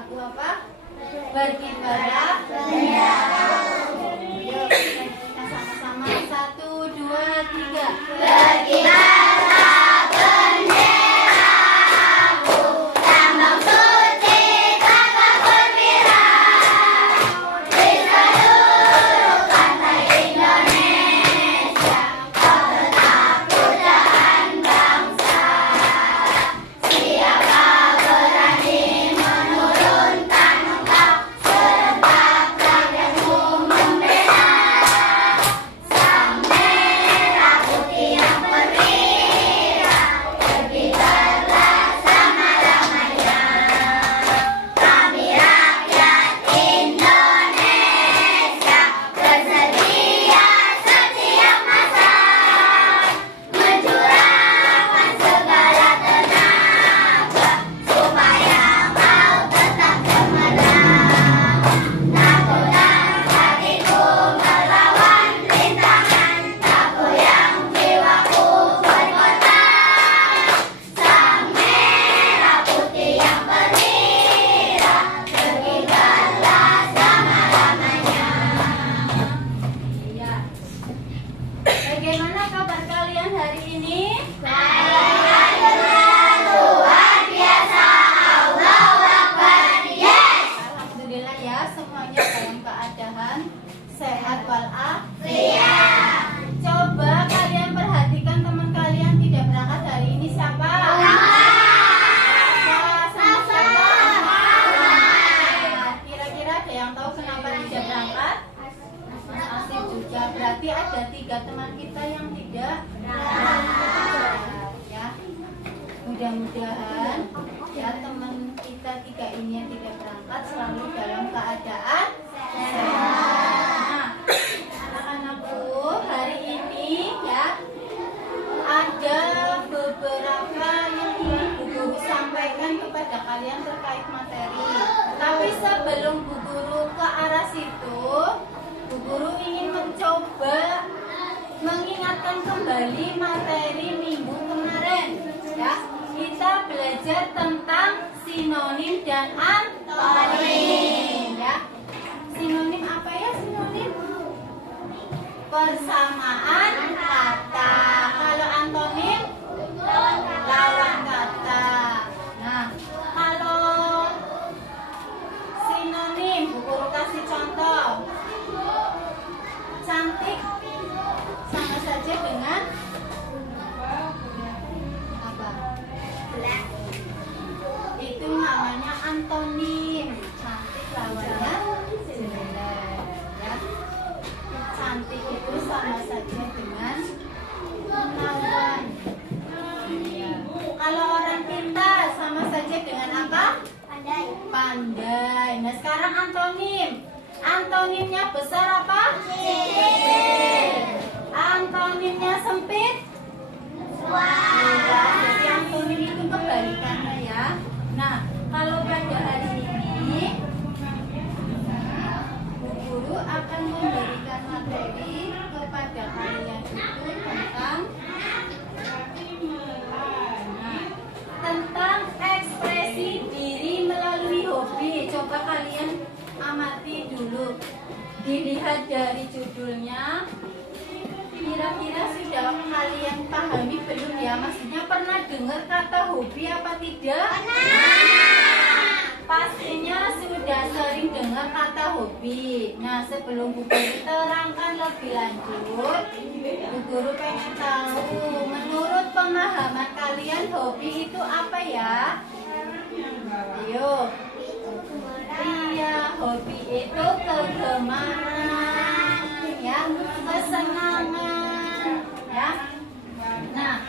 lagu apa? Berkibarlah bendera. Yuk kita sama-sama 1, 2, 3. Berkibarlah benderaku, lambang suci tegak berkilau di seluruh pantai Indonesia. Kau tetap pujaan bangsa. Siapa berani menurunkan engkau, serentak rakyatmu membela. Sang merah putih yang perwira, berkibarlah selama-lamanya. Kami rakyat Indonesia bersedia setiap masa mencurahkan segala tenaga supaya kau tetap cemerlang. Takutkan hatiku melawan rintangan, tak goyang jiwaku berkorban. Sang merah putih yang perwira, berkibarlah selama-lamanya. Iya. Bagaimana kabar kalian hari ini? Luar biasa, Allahu Akbar, yes! Alhamdulillah ya, semuanya dalam keadaan sehat walafiat. Iya. Coba kalian perhatikan teman kalian tidak berangkat hari ini siapa? Sama siapa? Kira-kira ada yang tahu kenapa tidak berangkat? Mas Asif juga. Berarti ada 3 teman kita yang tidak berangkat. Ya, mudah-mudahan ya teman kita 3 ini yang tidak berangkat selalu dalam keadaan sehat. Nah, anak-anakku, hari ini ya ada beberapa yang ingin Bu Guru sampaikan kepada kalian terkait materi. Tapi sebelum Bu Guru ke arah situ, Bu Guru ingin mencoba mengingatkan kembali materi minggu kemarin. Ya, kita belajar tentang sinonim dan antonim. Ya, sinonim apa ya sinonim? Persamaan kata. Kalau antonim lawan kata. Nah, kalau sinonim Bu Guru kasih contoh. Cantik sama saja dengan apa? Itu namanya antonim. Cantik lawannya jelek. Ya. Cantik itu sama saja dengan menawan. Ya. Kalau orang pintar sama saja dengan apa? Pandai. Pandai. Nah sekarang antonim. Antonimnya besar apa? Kecil. Antonimnya sempit? Luas. Jadi antonim itu kebalikannya ya. Nah kalau pada hari ini Bu Guru akan memberikan materi kepada kalian itu tentang ekspresi diri melalui hobi. Coba kalian amati dulu. Dilihat dari judulnya. Kira-kira sudah kalian pahami belum ya? Maksudnya pernah dengar kata hobi apa tidak? Pastinya sudah sering dengar kata hobi. Nah sebelum Bu Guru terangkan lebih lanjut, Bu Guru pengen tahu menurut pemahaman kalian hobi itu apa ya? Ayo. Iya, hobi itu kegemaran, ya, kesenangan, ya. Nah,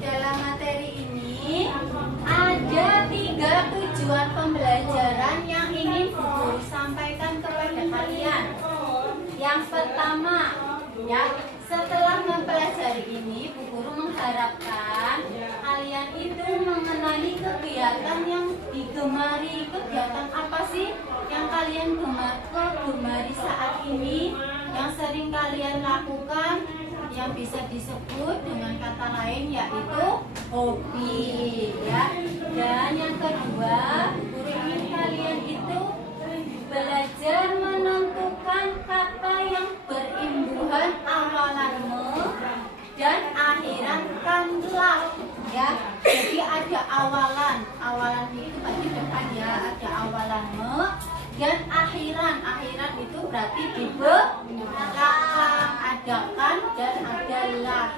dalam materi ini ada 3 tujuan pembelajaran yang ingin Bu Guru sampaikan kepada kalian. Yang pertama, ya, setelah mempelajari ini, Bu Guru mengharapkan kalian itu mengenali kegiatan yang digemari. Kegiatan apa sih yang kalian gemari saat ini, yang sering kalian lakukan, yang bisa disebut dengan kata lain yaitu hobi, ya. Dan yang kedua, guru ingin kalian itu belajar menentukan kata yang berimbuhan awalan me dan akhiran kan lah, ya. Jadi ada awalan itu bagi depan ya, ada awalan me dan akhiran itu berarti di belakang, ada kan dan ada lah,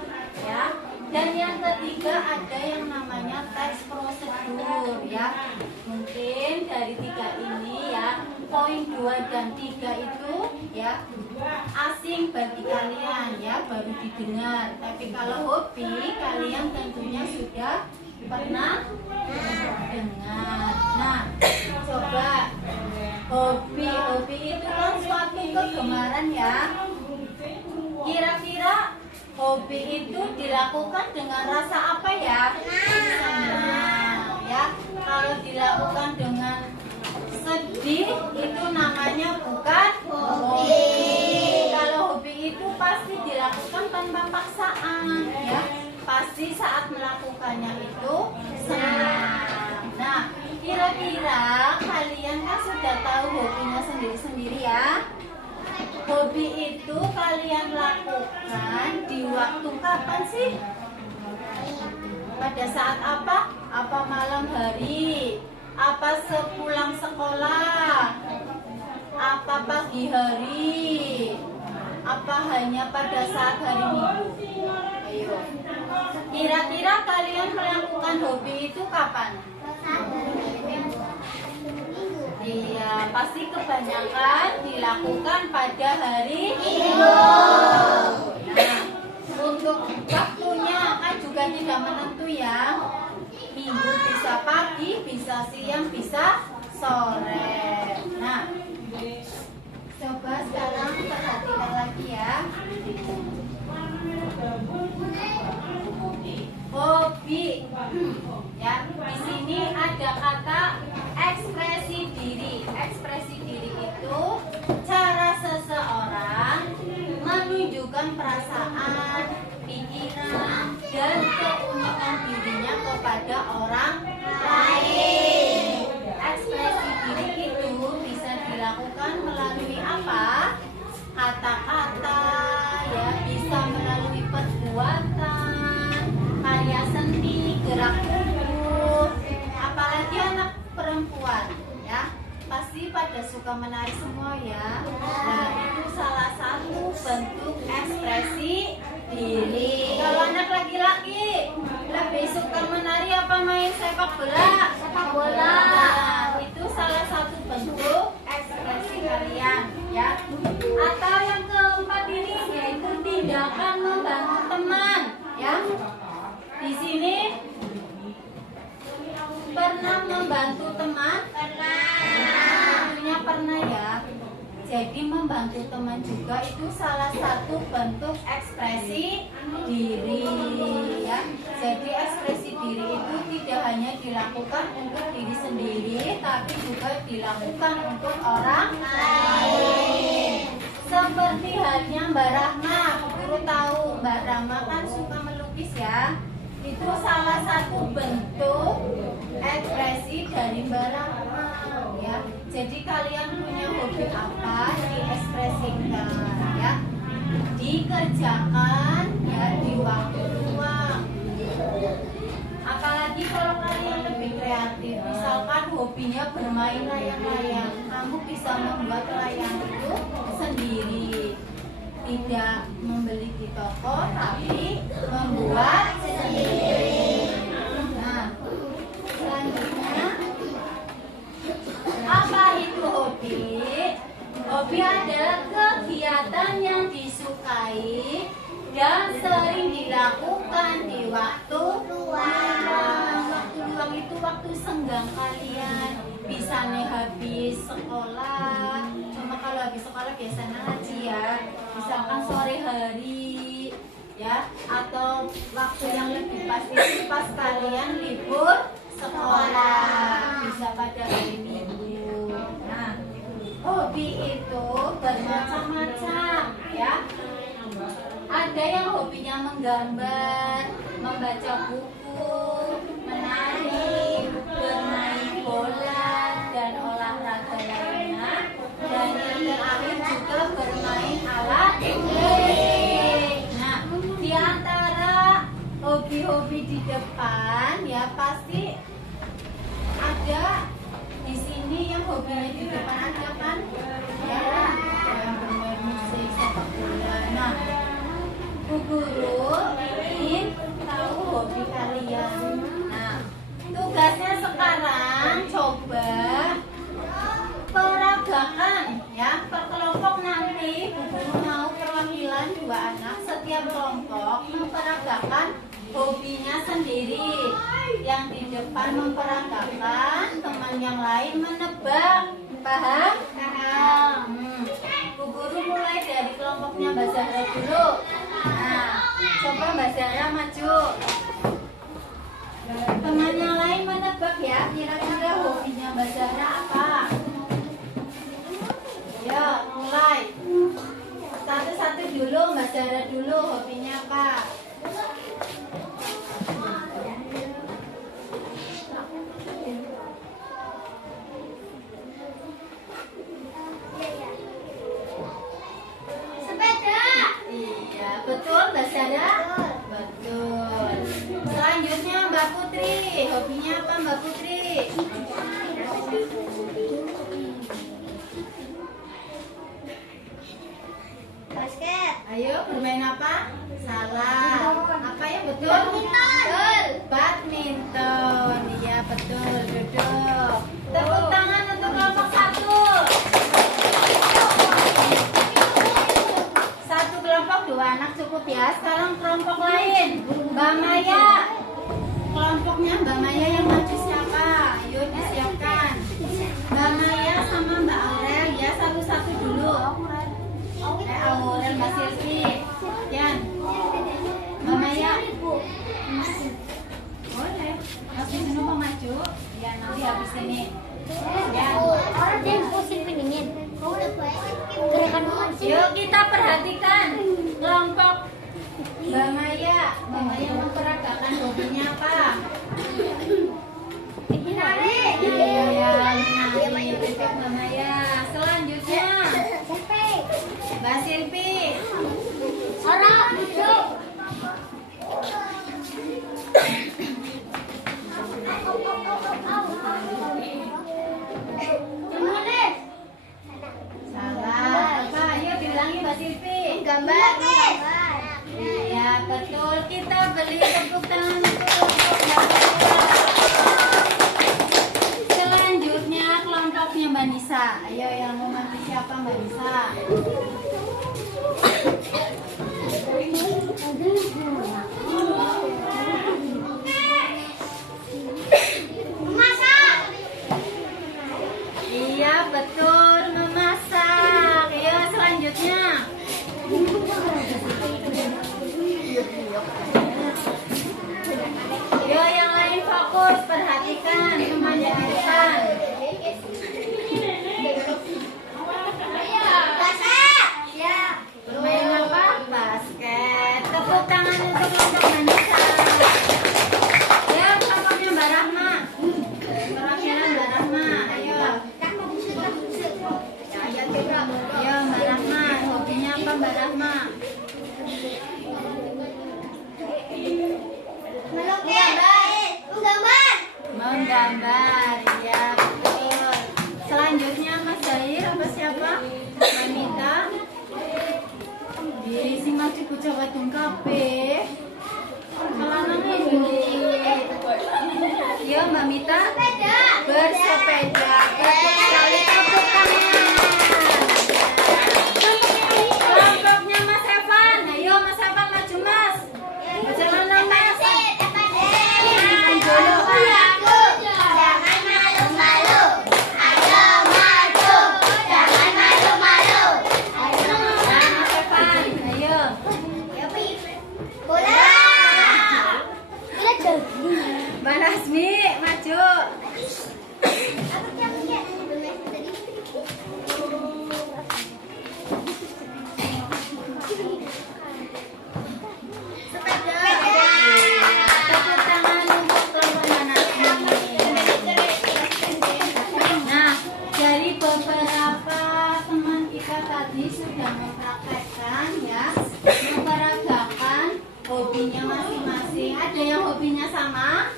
ya. Dan yang ketiga ada yang namanya teks prosedur, ya. Mungkin dari 3 ini ya, poin 2 dan 3 itu ya asing bagi kalian ya, baru didengar. Tapi kalau hobi kalian tentunya sudah pernah dengar. Nah, coba hobi itu kan suatu kegemaran ya. Kira-kira hobi itu dilakukan dengan rasa apa ya? Senang ya. Kalau dilakukan dengan sedih itu namanya bukan hobi. Kalau hobi itu pasti dilakukan tanpa paksaan ya. Pasti saat melakukannya itu senang. Nah, kira-kira kalian kan sudah tahu hobinya sendiri-sendiri ya. Hobi itu kalian lakukan di waktu kapan sih? Pada saat apa? Apa malam hari? Apa sepulang sekolah? Apa pagi hari? Apa hanya pada saat hari Minggu? Ayo. Kira-kira kalian melakukan hobi itu kapan? Iya, pasti kebanyakan dilakukan pada hari Minggu. Nah, untuk waktunya kan juga tidak menentu ya. Minggu bisa pagi, bisa siang, bisa sore. Nah, coba sekarang perhatikan lagi ya. Hobi. Ya, di sini ada kata ekspresi diri. Ekspresi diri itu cara seseorang menunjukkan perasaan, pikiran, dan keunikan dirinya kepada orang lain. Ekspresi diri itu bisa dilakukan melalui apa? Kata-kata, ya, bisa melalui perbuatan, karya seni, gerak tubuh, apalagi anak perempuan ya, pasti pada suka menari semua ya. Nah, itu salah satu bentuk ekspresi diri. Kalau anak laki-laki lebih suka menari apa main sepak bola? Sepak bola. Nah, itu salah satu bentuk ekspresi kalian ya. Atau yang keempat ini yaitu tindakan membantu teman ya. Di sini pernah membantu teman? Tentunya pernah ya. Jadi membantu teman juga itu salah satu bentuk ekspresi diri ya. Jadi ekspresi diri itu tidak hanya dilakukan untuk diri sendiri, tapi juga dilakukan untuk orang lain. Seperti halnya Mbak Rahma, guru tahu Mbak Rahma kan suka melukis ya. Itu salah satu bentuk ekspresi dari Mbak Rahma ya. Jadi kalian punya hobi apa, diekspresikan ya, dikerjakan ya di waktu luang. Apalagi kalau kalian lebih kreatif, misalkan hobinya bermain layang-layang, kamu bisa membuat layang itu sendiri, tidak membeli di toko tapi membuat sendiri. Nah, selanjutnya apa itu hobi? Hobi adalah kegiatan yang disukai dan sering dilakukan di waktu luang. Waktu luang itu waktu senggang kalian. Bisa nih habis sekolah. Cuma kalau habis sekolah biasanya ngaji ya. Misalkan sore hari ya, atau waktu yang lebih pas itu pas kalian libur sekolah, bisa pada hari Minggu. Nah, hobi itu bermacam-macam ya. Ada yang hobinya menggambar, membaca buku, menari, hobinya di depan ada kan? Ya, yang bermain musik, sepak bola. Nah, Bu Guru ingin tahu hobi kalian. Nah, tugasnya sekarang coba peragakan ya per kelompok. Nanti Bu Guru mau perwakilan 2 anak, setiap kelompok memperagakan hobinya sendiri. Yang di depan memperagakan, teman yang lain menebak. Paham? Paham. Bu Guru mulai dari kelompoknya Mbak Zahra dulu. Nah, coba Mbak Zahra maju. Teman yang lain menebak ya, kira-kira hobinya Mbak Zahra apa? Ya, mulai. Satu-satu dulu, Mbak Zahra dulu, hobinya apa? Sepeda. Iya, betul Mbak Zahra? Betul. Selanjutnya Mbak Putri, hobinya apa Mbak Putri? Basket. Ayo, bermain apa? Salah. Apa yang betul? Badminton. Badminton. Iya, betul. Duduk. Tepuk tangan untuk kelompok 1. Satu kelompok 2 anak cukup ya. Sekarang kelompok lain. Mbak Maya. Kelompoknya Mbak Maya yang maju siapa? Ayo disiapkan. Mbak Maya sama Mbak Aurel ya, satu-satu dulu. Aurel, Mbak Silvi. Yan. Mbak Maya. Boleh. Mas Wisnu mau maju? Ya, nanti habis ini. Ya. Orang yang pusing peningin. Gerakan maju. Yuk kita perhatikan kelompok Mbak Maya. Mbak Maya memperagakan hobinya apa? Menari. Iya, menari. Titik Mbak Maya. Selanjutnya Mbak Silvi. Orang duduk. Menulis. Salah. Apa? Ayo bilangi Mbak Silvi. Gambar. Iya, betul. Kita beli tepuk tangan untuk kelompok Mbak Maya. Selanjutnya kelompoknya Mbak Nisa. Ayo yang mau maju siapa Mbak Nisa? Memasak. Iya, betul, memasak. Ayo selanjutnya. Ayo yang lain fokus, perhatikan temannya di depan. Basket. Ya. Bermain apa? Basket. Tepuk tangan untuk kelompok Manisa. Ya, kelompoknya Mbak Rahma. Perwakilan Mbak Rahma. Ayo. Ayo Mbak Rahma. Hobinya apa Mbak Rahma? Melukis. Menggambar. Menggambar. Ya, betul. Selanjutnya Mas Zahir apa siapa? Manita. Di Simak Ciku Jawa Tungkape. Kalangan ini. Yo Mbak Mita. Sepeda. Bersepeda. Betul sekali, tepuk tangan. Kelompoknya Mas Evan. Ayo Mas Evan maju Mas. Bagaimana Mas? Jangan malu-malu. Ayo maju. Jangan malu-malu. Nah, Mas Evan, ayo. Bola. Mbak Nasmi maju. Tepuk tangan untuk kelompok Mbak Nasmi. Nah, dari beberapa teman kita tadi sudah mempraktekkan ya, memperagakan hobinya masing-masing. Ada yang hobinya sama?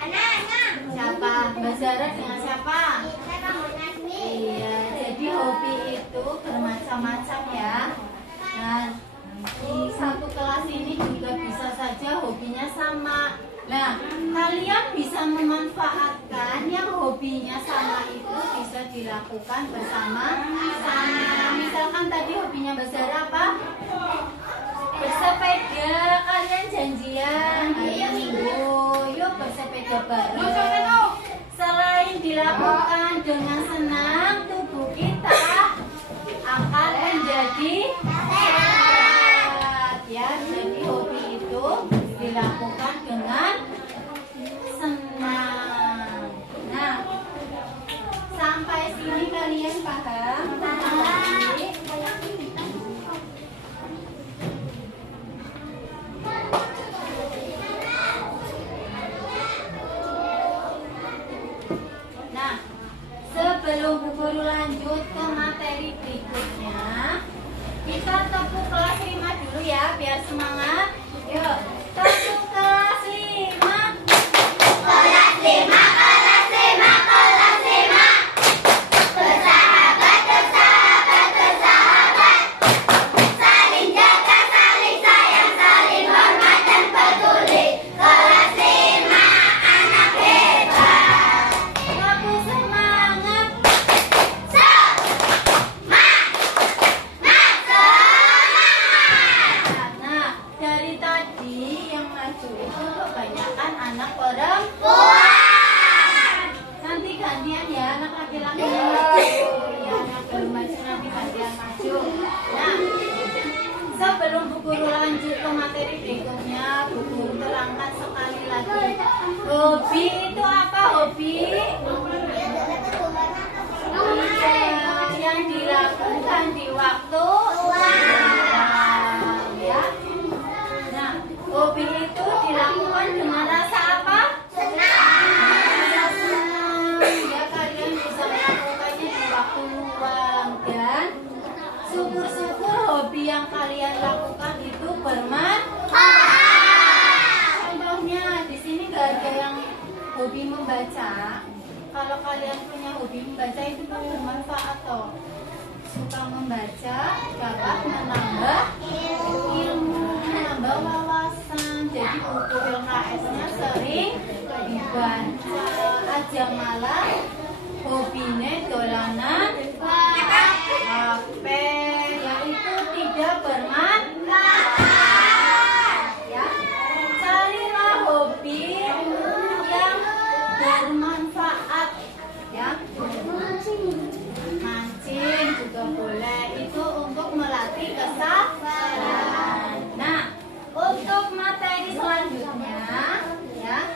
Anak-anak. Siapa? Mbak Zahra dengan siapa? Saya Mbak Nasmi. macam ya. Nah, di satu kelas ini juga bisa saja hobinya sama. Nah, kalian bisa memanfaatkan yang hobinya sama itu bisa dilakukan bersama-sama. Misalkan tadi hobinya besar apa? Bersepeda. Kalian janjian hari Minggu, yuk bersepeda bareng. Selain dilakukan dengan senang, tubuh kita akan menjadi sehat ya. Jadi hobi itu dilakukan dengan senang. Nah, sampai sini kalian paham? Nah, sebelum Bu Guru lanjut ke materi berikutnya, kita tepuk kelas 5 dulu ya, biar semangat. Yuk, tepuk kelas 5. Kelas 5, kelas 5, kelas 5. Bersahabat, bersahabat, bersahabat. Saling jaga, saling sayang, saling hormat dan peduli. Kelas 5, anak hebat. Aku semangat. Nah, dari tadi yang maju itu kebanyakan anak perempuan. Nanti gantian ya, anak laki-laki yang maju. Ya, anak belum maju nanti gantian maju. Nah, sebelum Bu Guru lanjut ke materi berikutnya, Bu Guru terangkan sekali lagi. Hobi itu apa hobi? Yang dilakukan di waktu luang, ya. Nah, hobi itu dilakukan dengan rasa apa? Rasa senang. Ya, kalian bisa melakukannya di waktu luang dan syukur-syukur hobi yang kalian lakukan itu bermanfaat. Contohnya di sini nggak ada yang hobi membaca. Kalau kalian punya hobi membaca itu kan bermanfaat toh. Suka membaca dapat menambah ilmu, menambah wawasan. Jadi buku LKS-nya sering dibaca aja, malah hobinya dolanan HP, yaitu tidak bermanfaat ya. Carilah hobi yang bermanfaat ya. Mancing juga boleh, itu untuk melatih kesabaran. Nah, untuk materi selanjutnya ya,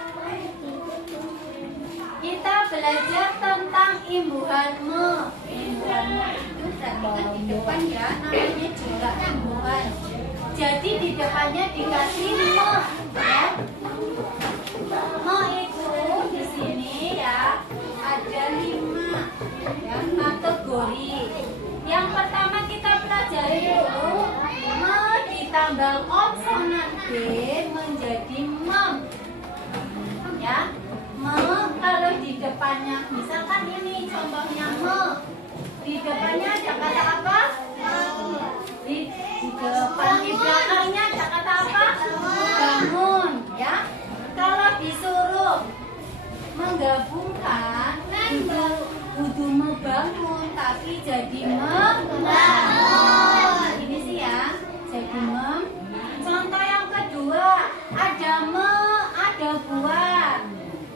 kita belajar tentang imbuhanmu. Imbuhanmu itu berarti kan di depan ya, namanya juga imbuhan. Jadi di depannya dikasih me ya. Me itu di sini ya ada 5 ya kategori. Yang pertama kita pelajari dulu, me ditambah konsonan D menjadi mem ya. Me kalau di depannya, misalkan ini contohnya me, di depannya ada kata apa? Di depan, di belakangnya ada kata apa? Bangun ya. Kalau disuruh menggabungkan kudu membangun, tapi jadi membangun. Ini sih ya, jadi mem. Contoh yang kedua, ada me, ada buat.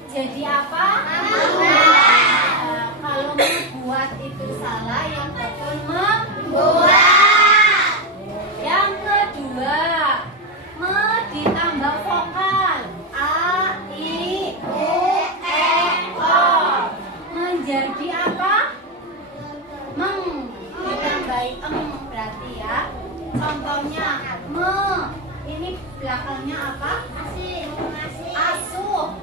Jadi apa? Nah, kalau membuat itu salah, yang betul membuat. Yang kedua, me ditambah vokal A, I, U, E, O. Menjadi apa? Meng. Ditambahi berarti ya. Contohnya me. Ini belakangnya apa? Asuh.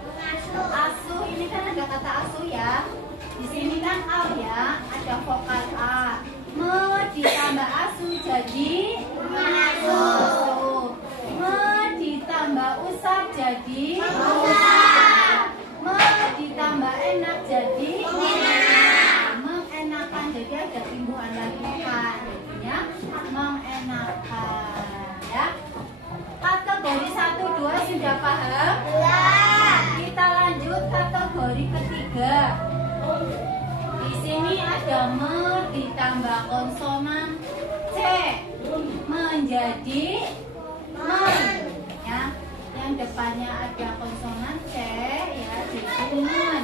Asuh ini kan ada kata asuh ya. Di sini kan A ya, ada vokal A. Me ditambah asuh jadi mengasuh. Me ditambah usap jadi usap. Me ditambah enak jadi enak. Mengenakan, jadi ada timbuhan lagi kan. Ya. me ditambah konsonan C menjadi men. Ya, yang depannya ada konsonan C ya jadi men.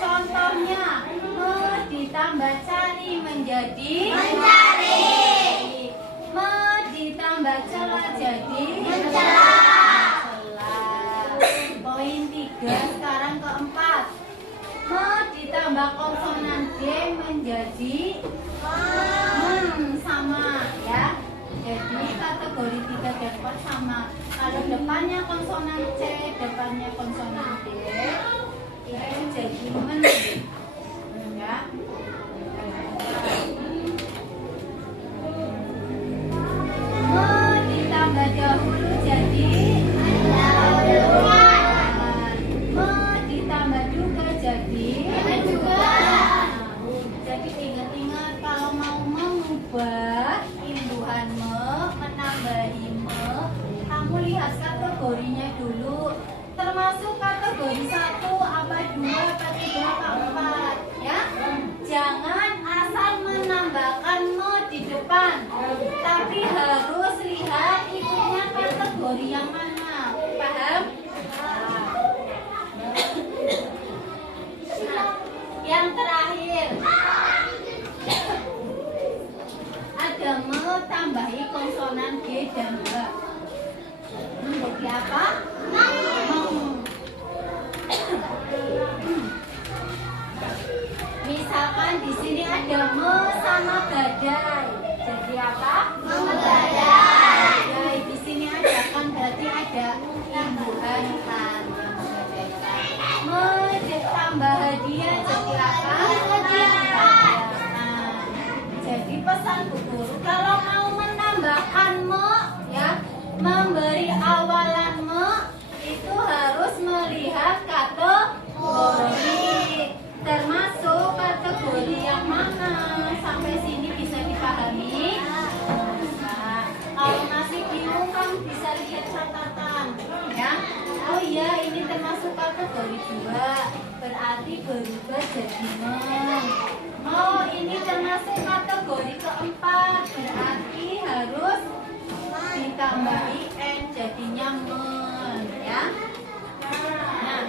Contohnya me ditambah cari menjadi mencari. Me ditambah celah jadi mencela. Poin 3 sekarang keempat. Me ditambah konsonan D menjadi sama ya. Jadi kategori 3 dan 4 sama. Kalau depannya konsonan C, depannya konsonan D, itu jadi men. Ya. Me ditambah dahulu jadi me ditambah juga jadi jadi ingat-ingat kalau mau mengubah imbuhan me menambahi me, kamu lihat kategorinya dulu, termasuk kategori 1 apa 2 apa 3 apa 4 ya. Jangan asal menambahkan me di depan, tapi harus lihat ikutnya kategori yang mana. Paham? Yang terakhir ada me tambahi konsonan G dan H menjadi apa? Misalkan di sini ada me sama badai, jadi apa? Badai. Di sini ada kan berarti ada imbuhan kan. Me tambah hadiah jadi apa? Nah, jadi pesan Bu Guru kalau mau menambahkan me ya, memberi awalan me itu harus melihat kategori, termasuk kategori yang mana. Sampai sini bisa dipahami? Nah, kalau masih bingung kan bisa lihat catatan ya. Oh iya, ini termasuk kategori 2, berarti berubah jadi men. Oh, ini termasuk kategori keempat, berarti harus ditambahi n jadinya men ya. Nah,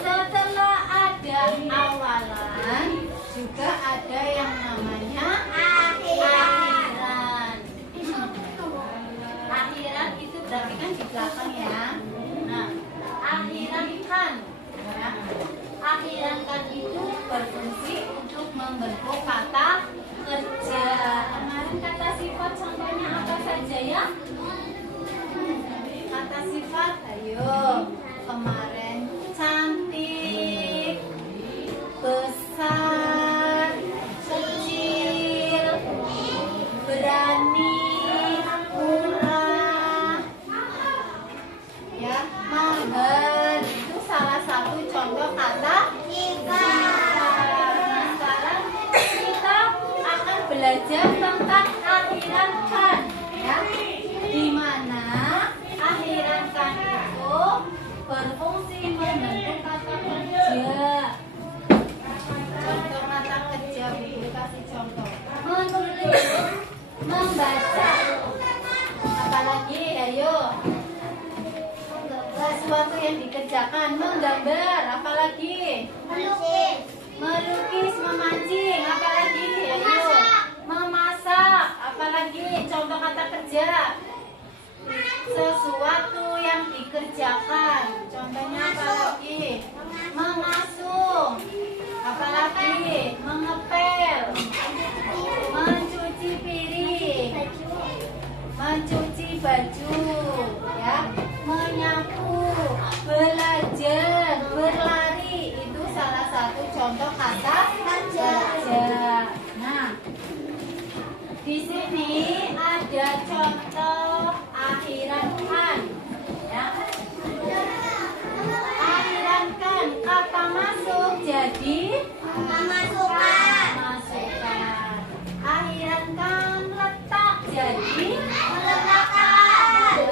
setelah ada awalan juga ada yang namanya akhiran. Akhiran itu berarti kan di belakang ya. Nah, akhiran kan ya. Akhiran kan itu berfungsi untuk membentuk kata kerja. Kemarin kata sifat contohnya apa saja ya? Kata sifat, ayo. Kemarin cantik, besar, kecil, berani, murah, ya, mahal. Itu salah satu contoh kata sifat. Nah, sekarang kita akan belajar tentang akhiran kan, ya, di mana akhiran kan itu berfungsi membentuk kata kerja. Contoh kata kerja, Bu kasih contoh. Menulis, membaca, apalagi, ayo. Sesuatu yang dikerjakan, menggambar, apalagi. Melukis, memancing, apalagi, ayo. Memasak, apalagi. Contoh kata kerja. Sesuatu yang dikerjakan, contohnya apalagi? Mengasuh, apalagi? Mengepel, mencuci piring, mencuci baju, ya, menyapu, belajar, berlari, itu salah satu contoh kata kerja. Nah, di sini ada contoh akhiran kan, ya. Akhiran kan kata masuk jadi masukkan. Akhiran kan letak jadi meletakkan.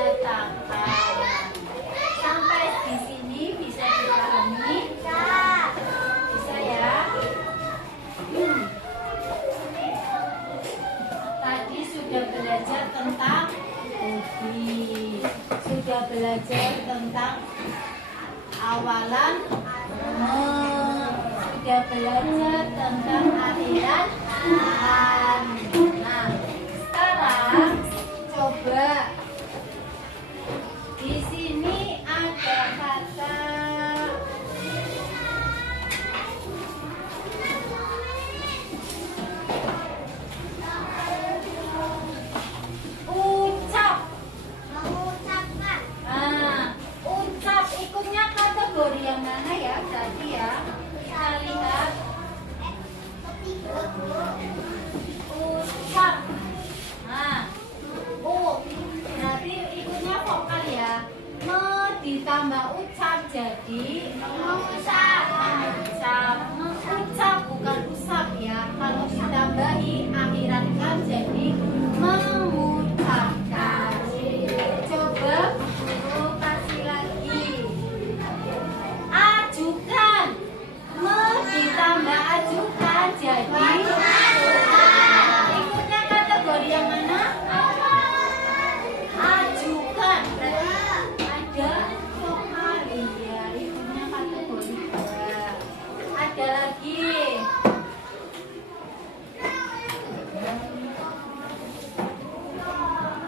sudah belajar tentang awalan, sudah belajar tentang akhiran. Nah, sekarang coba di sini ada kata ucap. Mengucapkan. Nah, ucap ikutnya kategori yang mana ya? Tadi ya, kita lihat ucap. Nah, u berarti ikutnya vokal ya. Me ditambah ucap jadi mengucap. Mengucap, mengucap bukan usap ya. Kalau ditambahi akhiratkan jadi mengucapkan. Coba guru kasih lagi. Ajukan. Me ditambah ajukan jadi ikutnya kategori yang mana? Ajukan. Berarti ada vokal ya. Ikutnya kategori 2. Ada lagi.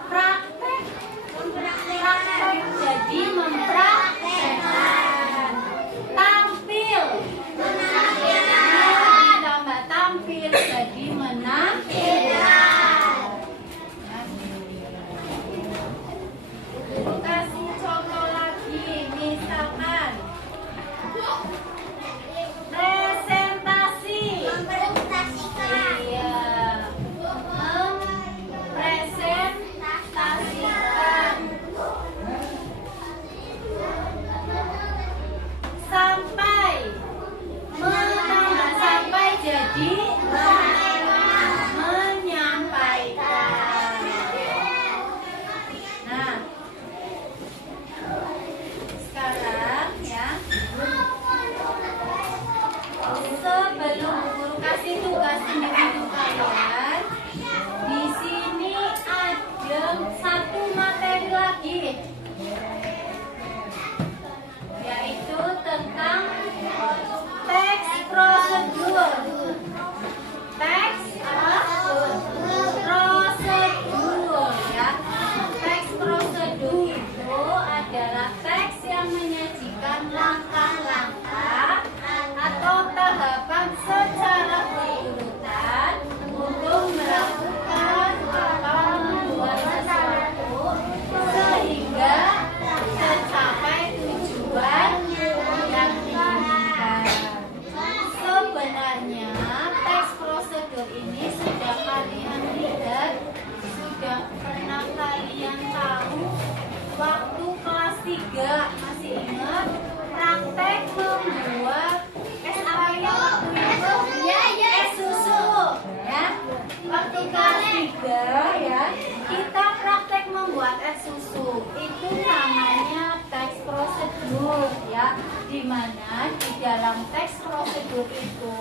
Praktek. Praktek jadi mempraktekkan. Tampil. Tambah tampil jadi menampilkan. Kasih contoh lagi, misalkan presentasi. Mempresentasikan. Iya. Mempresentasikan. Sampai. Menambah sampai jadi menyampaikan. Nah, sekarang ya, sebelum guru kasih tugas individu kalian, di sini ada satu materi lagi, yaitu tentang teks prosedur. Teks prosedur ya. Teks prosedur itu adalah teks yang menyajikan langkah-langkah atau tahapan secara berurutan untuk melakukan atau membuat sesuatu sehingga tercapai tujuan yang diinginkan. Sebenarnya teks prosedur ini sudah kalian lihat, sudah pernah kalian tahu waktu kelas 3. Masih ingat praktek membuat es apa ya waktu itu? Es susu ya. Waktu kelas 3 ya, kita praktek membuat es susu. Itu namanya teks prosedur ya. Dimana di dalam teks prosedur itu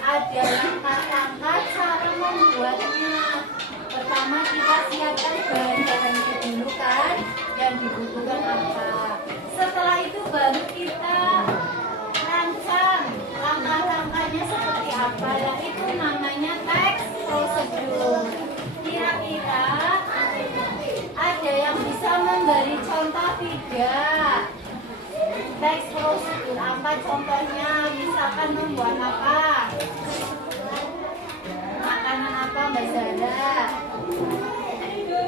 ada langkah-langkah cara membuatnya. Pertama kita siapkan bahan-bahannya dulu kan, yang dibutuhkan apa. Setelah itu baru kita rancang langkah-langkahnya seperti apa. Nah, itu namanya teks prosedur. Kira-kira ada yang bisa memberi contoh tidak? Teks prosedur apa contohnya? Misalkan membuat apa? Makanan apa Mbak Zara?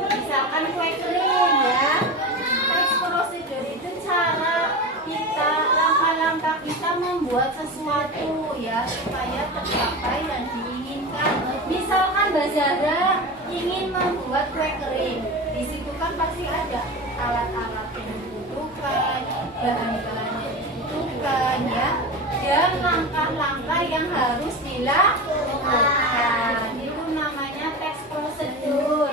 Misalkan kue kering ya. Teks prosedur itu cara kita, langkah-langkah kita membuat sesuatu ya supaya tercapai yang diinginkan. Misalkan Mbak Zara ingin membuat kue kering, di situ kan pasti ada alat-alat yang dibutuhkan, bahan-bahan yang dibutuhkan ya, dan langkah-langkah yang harus dilakukan. Itu namanya teks prosedur.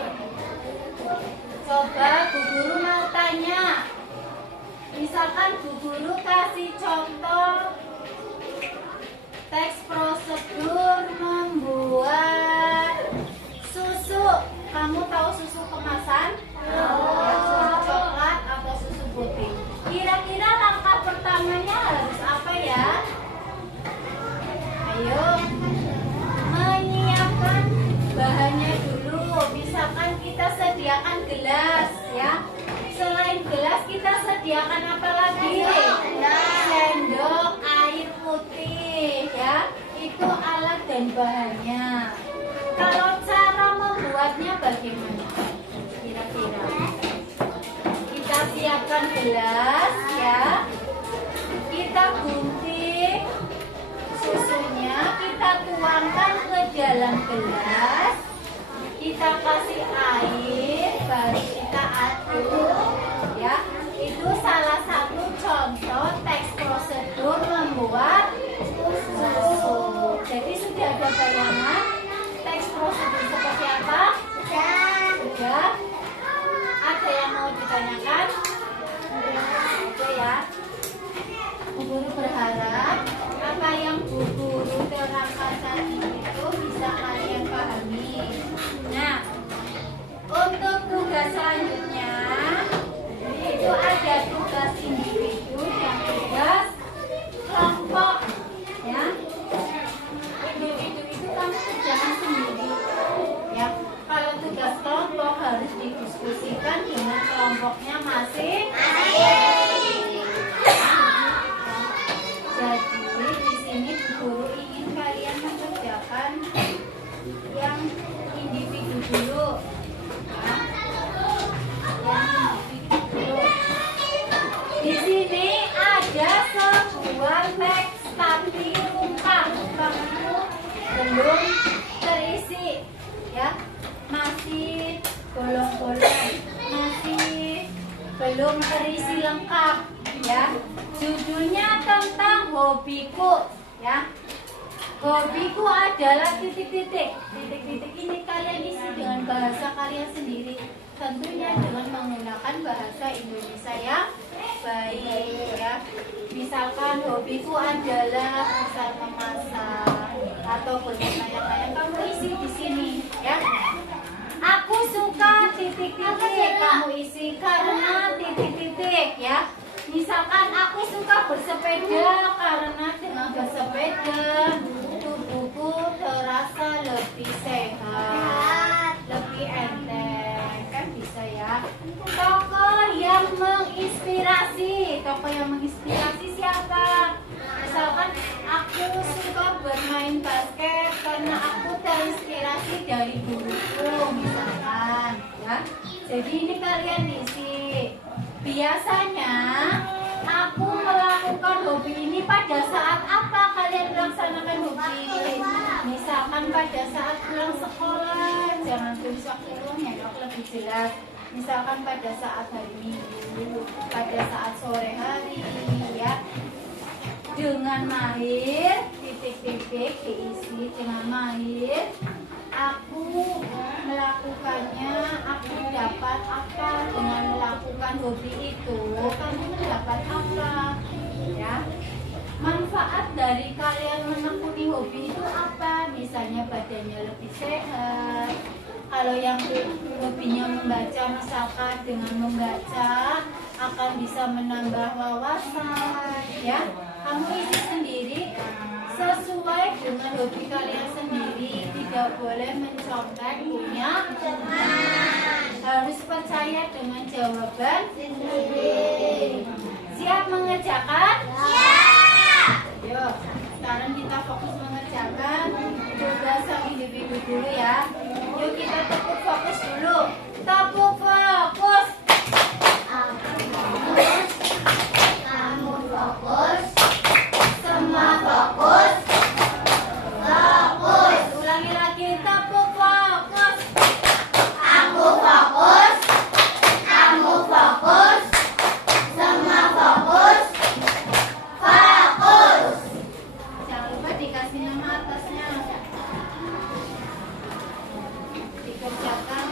Coba Bu Guru mau tanya, misalkan Bu Guru kasih contoh teks prosedur membuat susu. Kamu tahu susu kemasan? Susu coklat atau Sediakan apa lagi? Sendok air putih ya. Itu alat dan bahannya. Kalau cara membuatnya bagaimana? Kira-kira. Kita siapkan gelas ya. Kita gunting susunya, kita tuangkan ke dalam gelas. Kita kasih air, baru kita aduk ya. Itu salah satu contoh teks prosedur membuat susu. Jadi sudah ada bayangan teks prosedur seperti apa? Sudah. Ada yang mau ditanyakan? Oke ya. Bu Guru berharap apa yang Bu Guru terangkan tadi itu bisa kalian pahami. Nah, untuk tugas selanjutnya itu ada tugas individu dan tugas kelompok ya. Individu itu kamu kerjakan sendiri ya. Kalau tugas kelompok harus didiskusikan dengan kelompoknya masing-masing. Jadi di sini Bu Guru ingin kalian mengerjakan yang individu dulu. Ya. Yang individu dulu. Di sini ada sebuah teks tapi rungkang itu belum terisi, ya, masih bolong-bolong, masih belum terisi lengkap, ya. Judulnya tentang hobiku, ya. Hobiku adalah titik-titik. Titik-titik ini kalian isi dengan bahasa kalian sendiri. Tentunya dengan menggunakan bahasa Indonesia yang baik ya. Misalkan hobiku adalah misal memasak atau berlayang-layang, kamu isi di sini ya. Aku suka titik-titik, kamu isi karena titik-titik ya. Misalkan aku suka bersepeda karena dengan bersepeda tubuhku terasa lebih sehat, lebih enteng, kan bisa ya. Tokoh yang menginspirasi, tokoh yang menginspirasi siapa? Misalkan aku suka bermain basket karena aku terinspirasi dari guruku, misalkan ya. Jadi ini kalian isi. Biasanya aku melakukan hobi ini pada saat apa kalian melaksanakan hobi ini? Misalkan pada saat pulang sekolah, jangan tulis waktu luangnya, lebih jelas. Misalkan pada saat hari Minggu, pada saat sore hari, ya. Dengan mahir, titik-titik diisi dengan mahir. Aku melakukannya, aku dapat apa dengan melakukan hobi itu? Kamu mendapat apa? Ya, manfaat dari kalian menekuni hobi itu apa? Misalnya badannya lebih sehat. Kalau yang hobinya membaca, misalkan dengan membaca akan bisa menambah wawasan. Ya, kamu isi sendiri sesuai dengan hobi kalian sendiri, tidak boleh mencontek punya harus percaya dengan jawaban sendiri. Siap mengerjakan? Siap. Yuk, sekarang kita fokus mengerjakan tugas individu dulu ya. Yuk kita tepuk fokus dulu. Tepuk fokus. Kamu fokus. Semua fokus. Fokus. Ulangi lagi, tepuk fokus. Aku fokus. Kamu fokus. Semua fokus. Fokus. Jangan lupa dikasih nama atasnya. Dikerjakan.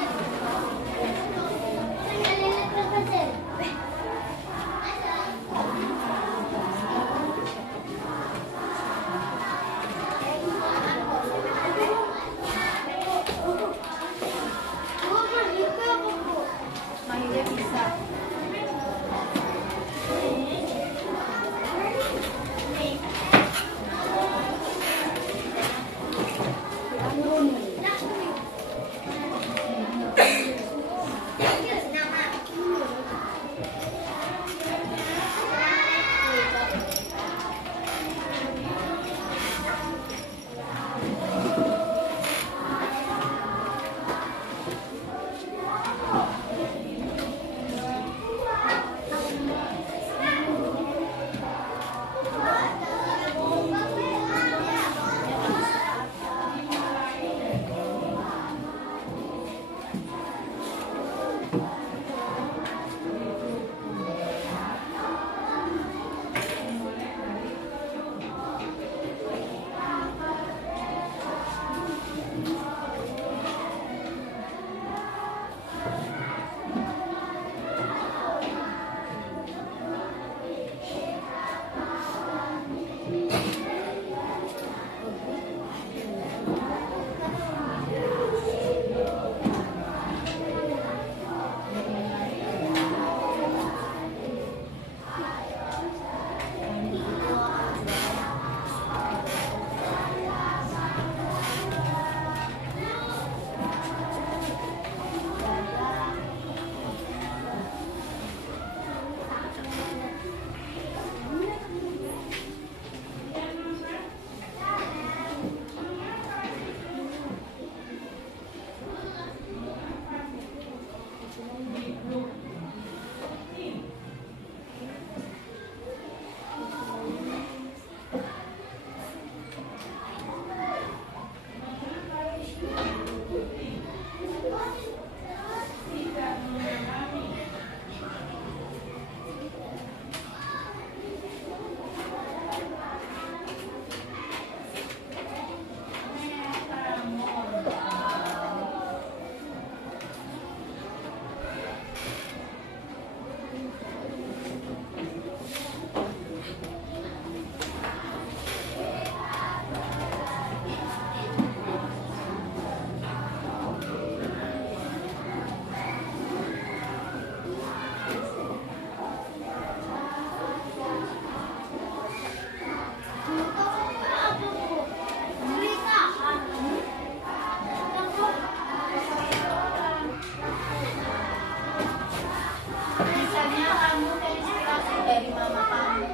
dari mama kamu,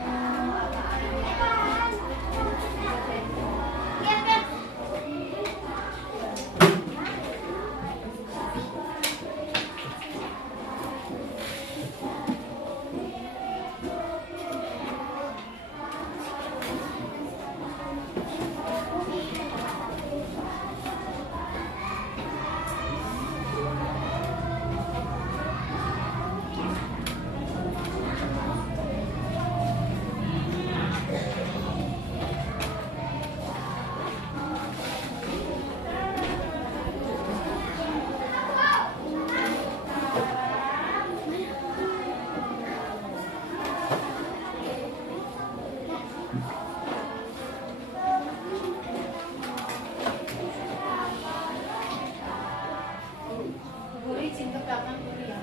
papa ayah. Guru izin ke belakang dulu ya.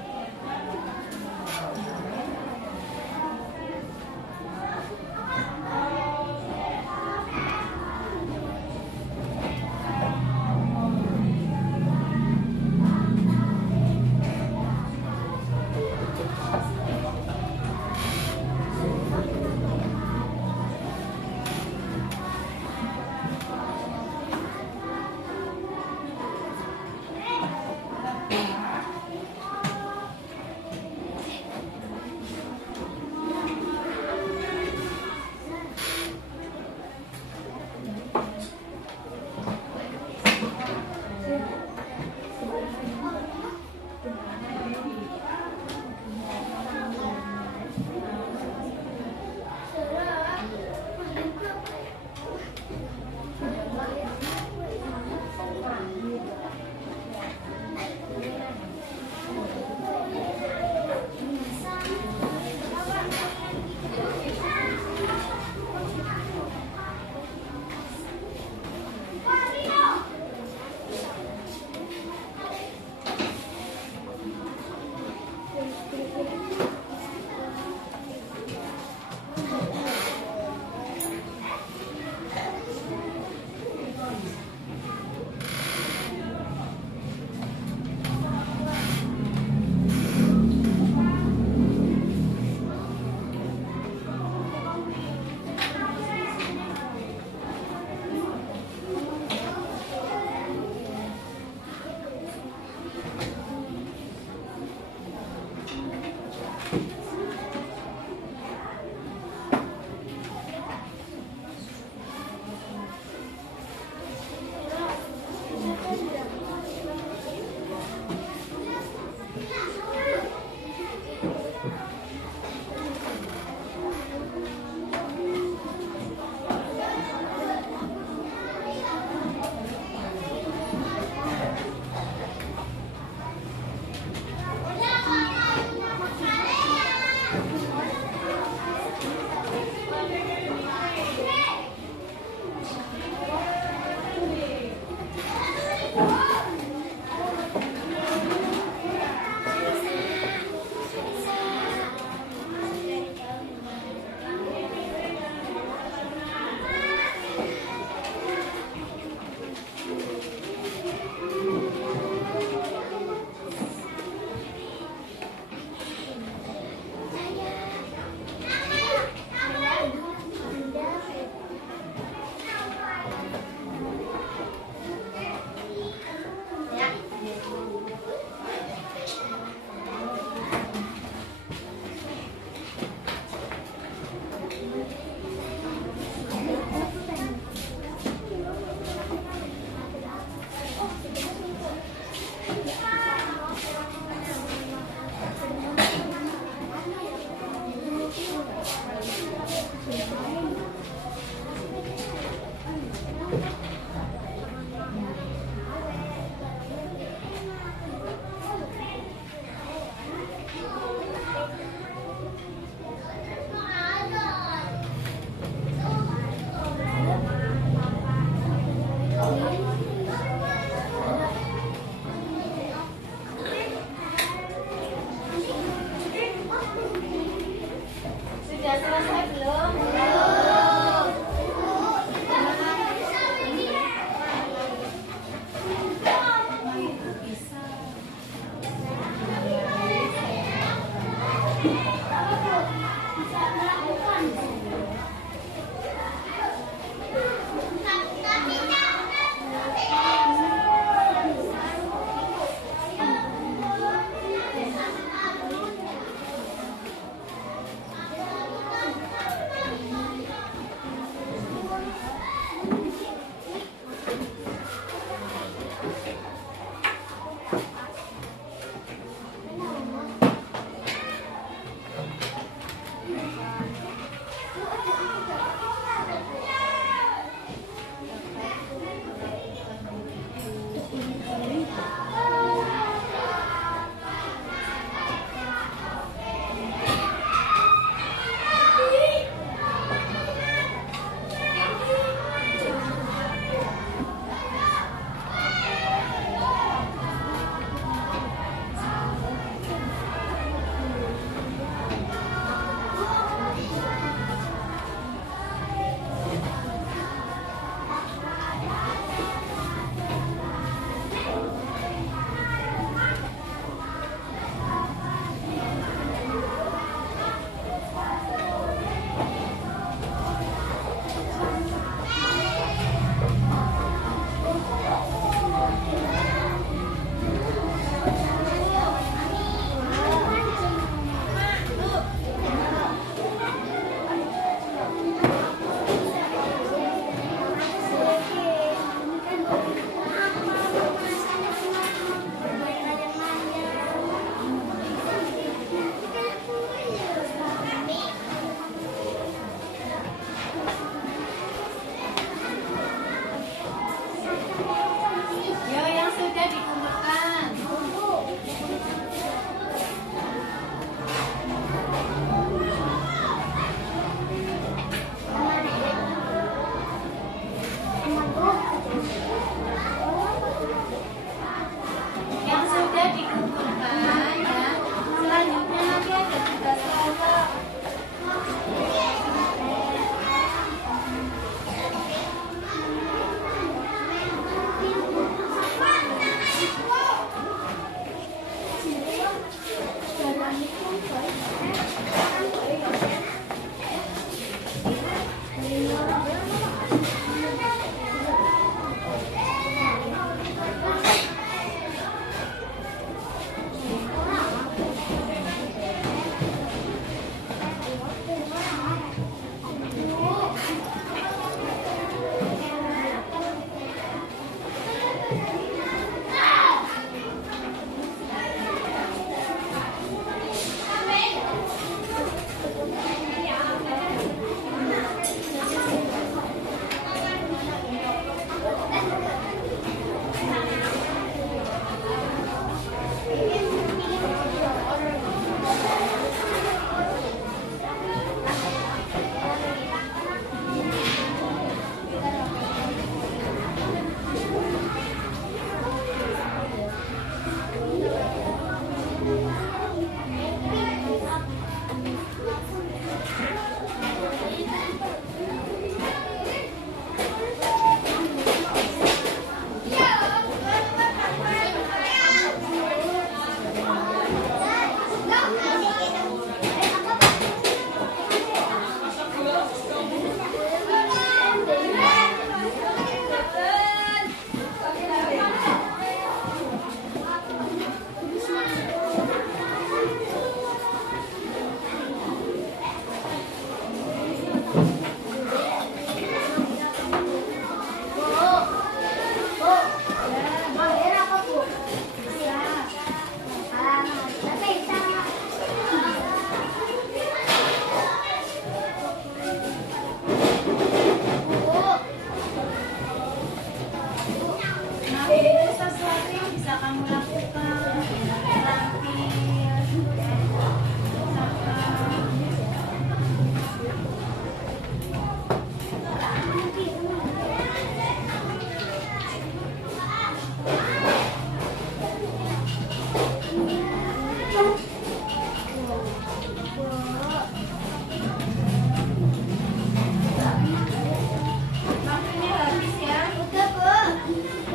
Waktunya habis ya. Udah, Bu.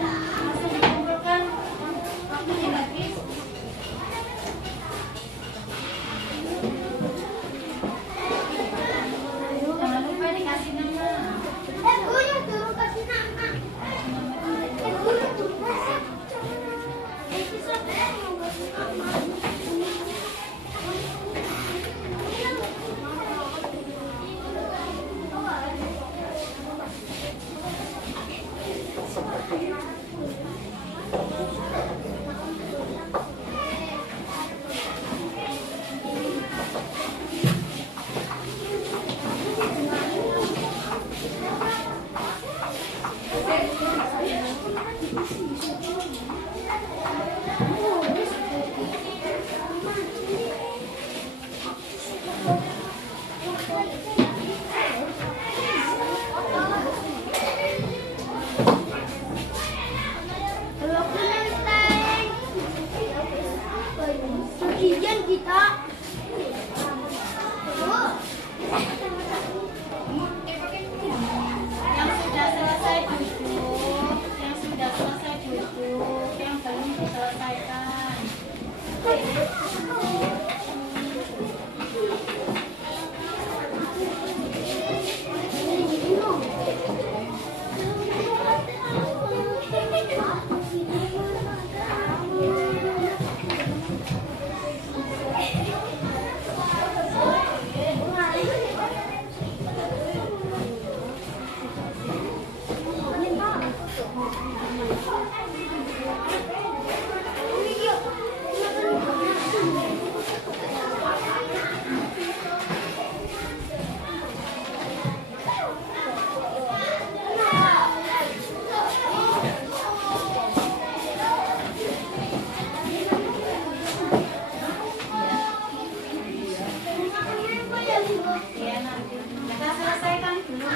Langsung dikumpulkan. Waktunya habis. Jangan lupa dikasih nama. Bu, yang turun kasih nama. Bu, yang turun kasih. Ujian kita. Yang sudah selesai duduk, yang sudah selesai duduk, yang belum diselesaikan. Ya, nanti kita selesaikan dulu.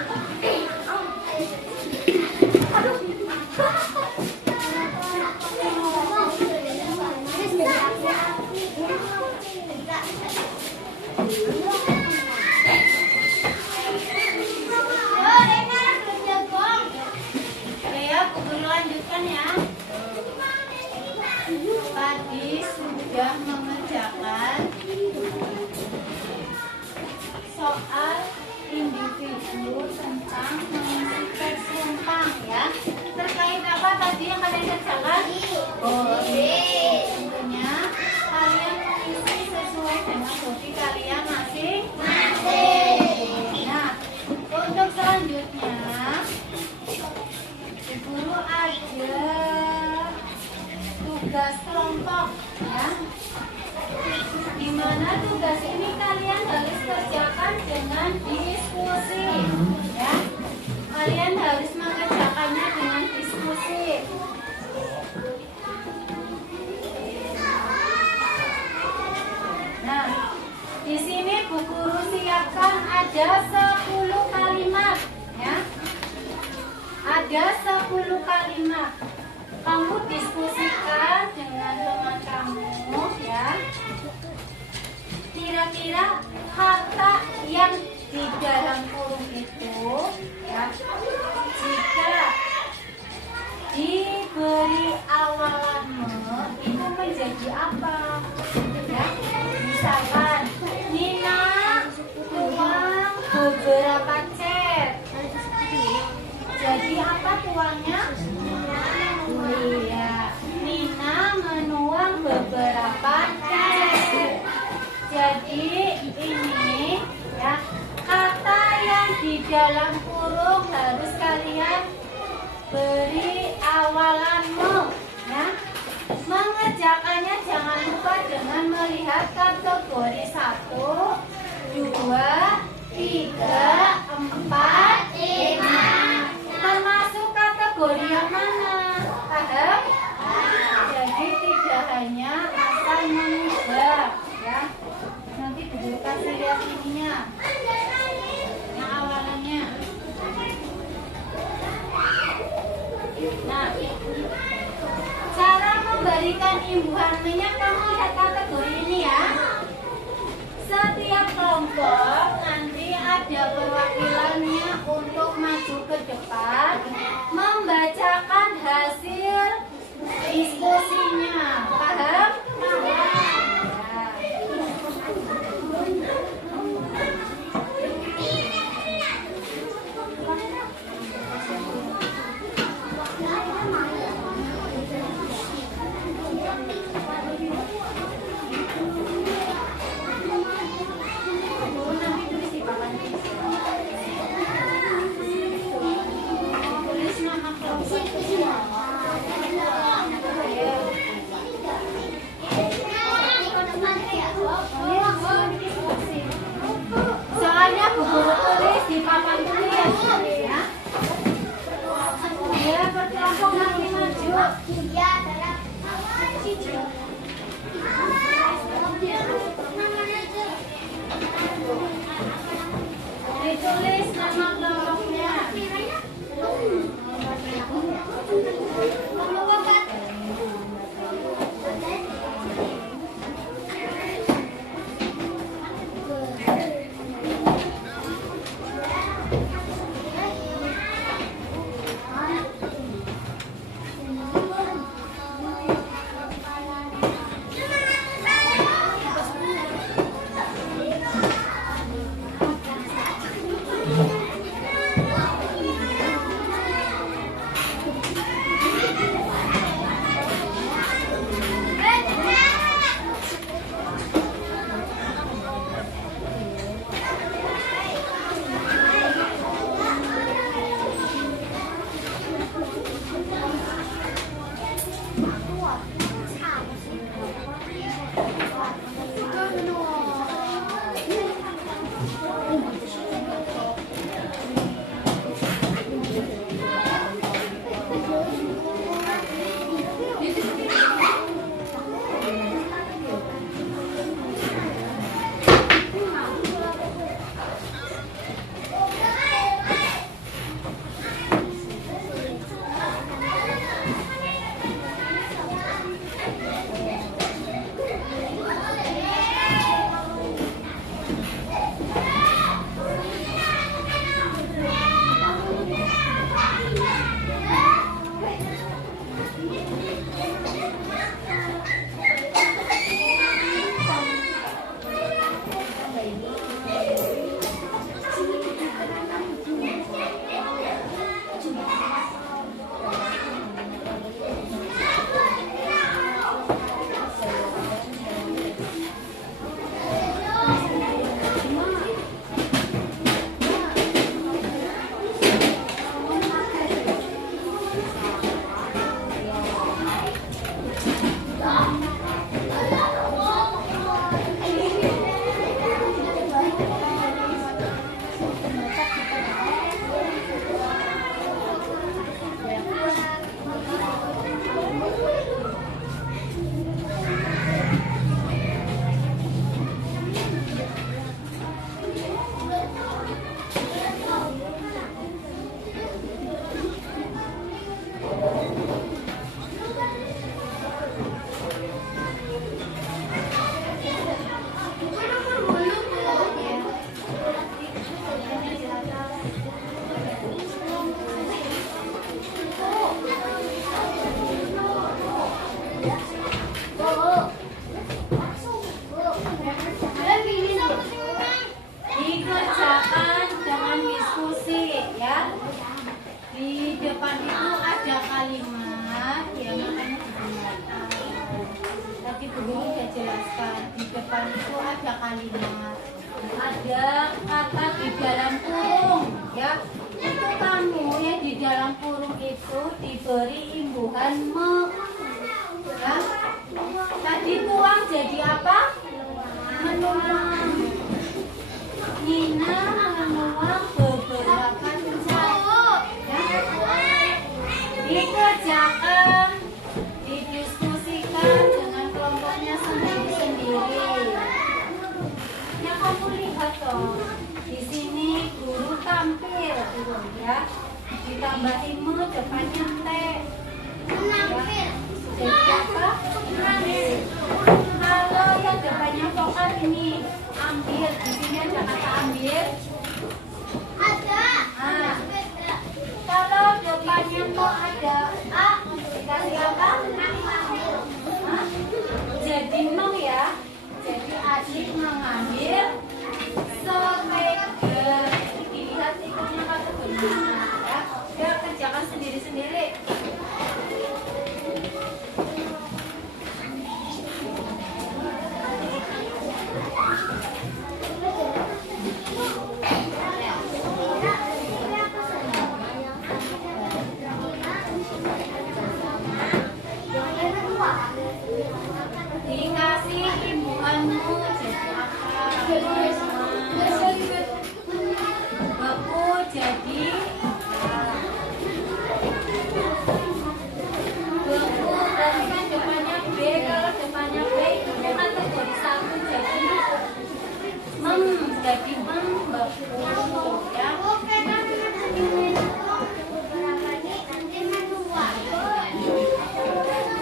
Oke ya, Bu Guru lanjutkan ya. Tadi sudah mengerjakan soal individu tentang mengisi teks rumpang ya. Terkait apa tadi yang kalian kerjakan? Tentunya kalian mengisi sesuai dengan hobi kalian masing-masing. Nah, untuk selanjutnya Guru ada tugas kelompok ya. Di mana tugas ini kalian harus kerjakan dengan diskusi ya. Kalian harus mengerjakannya dengan diskusi. Nah, di sini Bu Guru siapkan ada 10 kalimat ya. Ada 10 kalimat. Kamu diskusikan dengan teman kamu ya. Kira-kira kata yang di dalam kurung itu ya, jika diberi awalan me itu menjadi apa ya? Misalkan Nina tuang beberapa cat, jadi apa tuangnya? Iya, Nina menuang beberapa cat. Jadi ini ya, kata yang di dalam kurung harus kalian beri awalan me ya. Mengerjakannya jangan lupa dengan melihat kategori 1, 2, 3, 4, 5. Termasuk kategori yang mana? Paham? Jadi tidak hanya asal mengubah ya. Nanti dulu kasih lihat ininya. Yang awalannya. Nah, cara memberikan imbuhan minyak kamu lihat kategori ini ya. Setiap kelompok nanti ada perwakilannya untuk maju ke depan membacakan hasil diskusinya. Paham? Tulis nama kelompoknya. Soalnya Bu Guru tulis di papan tulis ya. Ya, berkelompok nanti maju. Ditulis nama kelompoknya. Dikerjakan dengan diskusi ya. Di depan itu ada kalimat ya, makanya digunakan. Tadi Bu Guru sudah jelaskan, di depan itu ada kalimat, ada kata di dalam kurung ya. Itu kamu yang di dalam kurung itu diberi imbuhan ya. Tadi tuang jadi apa? Menuang. Nina menuang beberapa cat ya. Dikerjakan, didiskusikan dengan kelompoknya sendiri-sendiri. Ya, kamu lihat toh, di sini guru tampil ya, ditambahin mu depannya T ya. Jadi apa? Kalau yang depannya vokal ini ambil. Di sini ada kata ambil. Ada. Nah, kalau depannya mau ada A, dikasih apa? Hah? Jadi meng ya. Jadi adik mengambil sepeda. Dilihat ikutnya kategori mana ya. Dia kerjakan sendiri-sendiri. Dikasih imbuhanmu jadi apa? Baku jadi baku tadi kan depannya B. Kalau depannya B itu kategori 1 jadi jadi baku ya.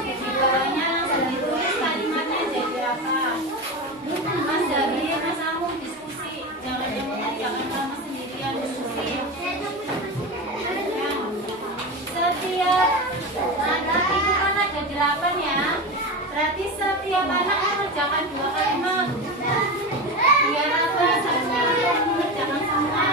Di bawahnya langsung ditulis kalimatnya jadi apa. Mas Dari, Mas Amu diskusi. Jangan kamu sendirian diskusi. Ya. Setiap anak itu kan ada 8 ya. Berarti setiap anak mengerjakan 2 kalimat. Biar apa? Saya mengerjakan semua.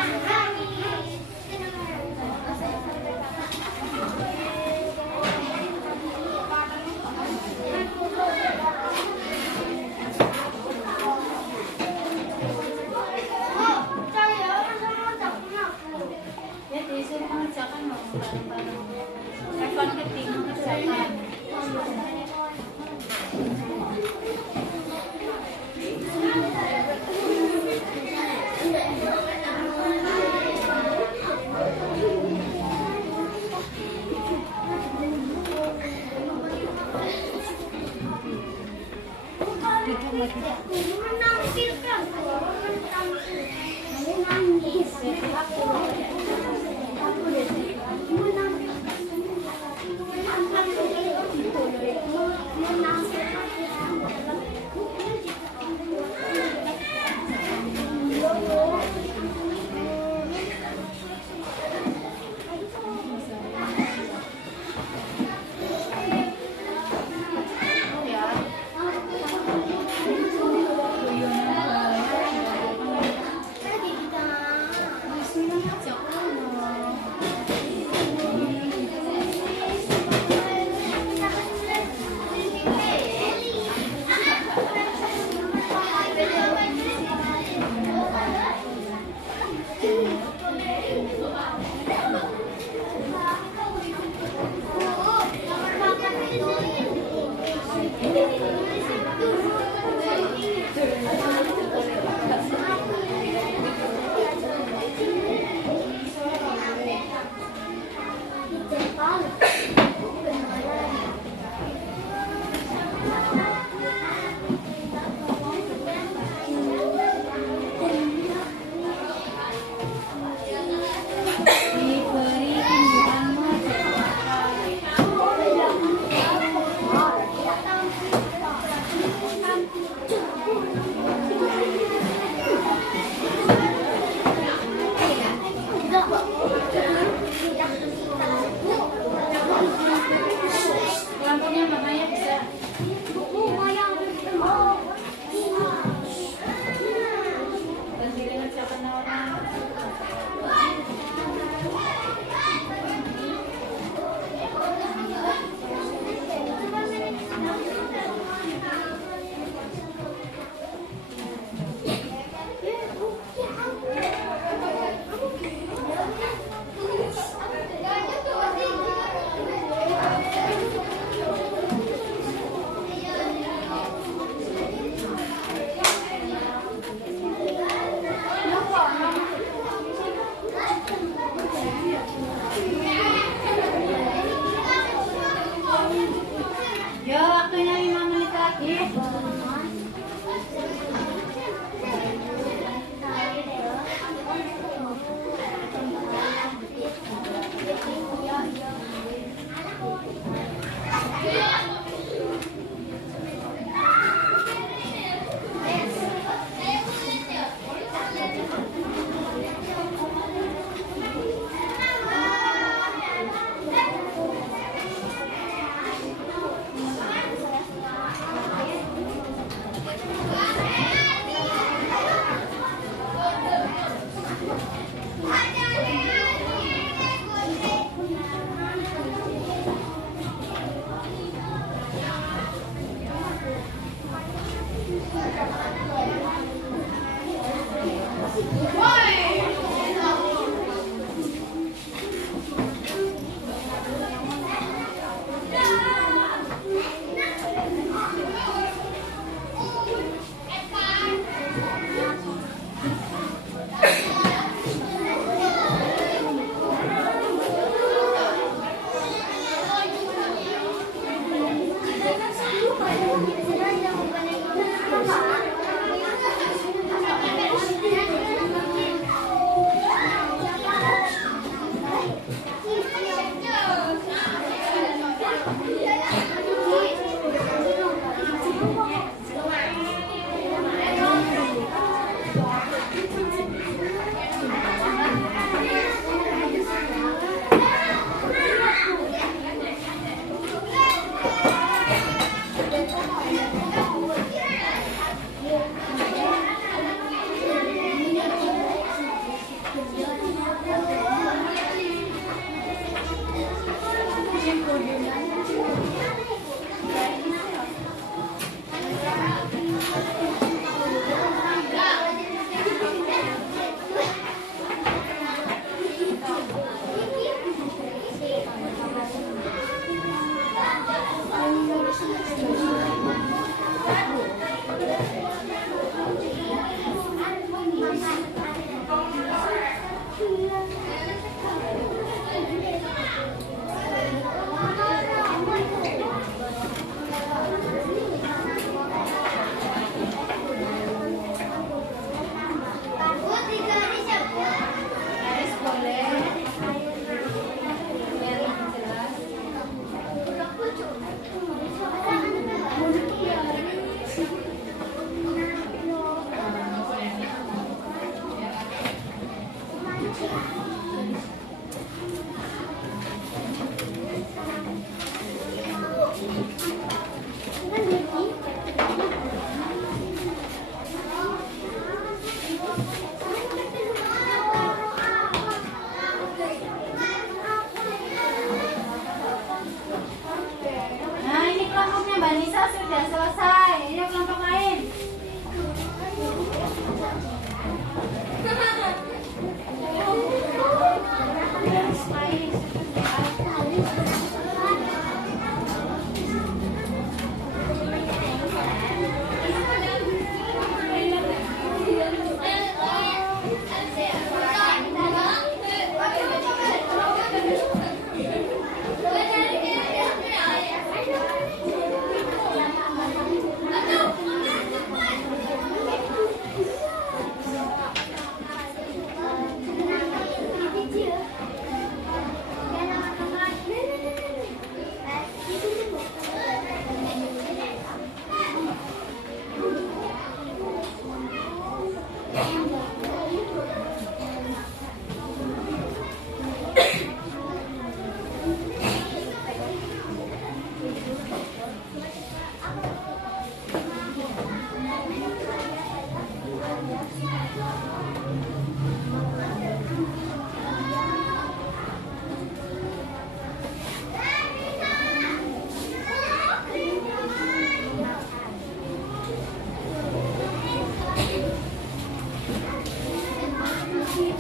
Ayo,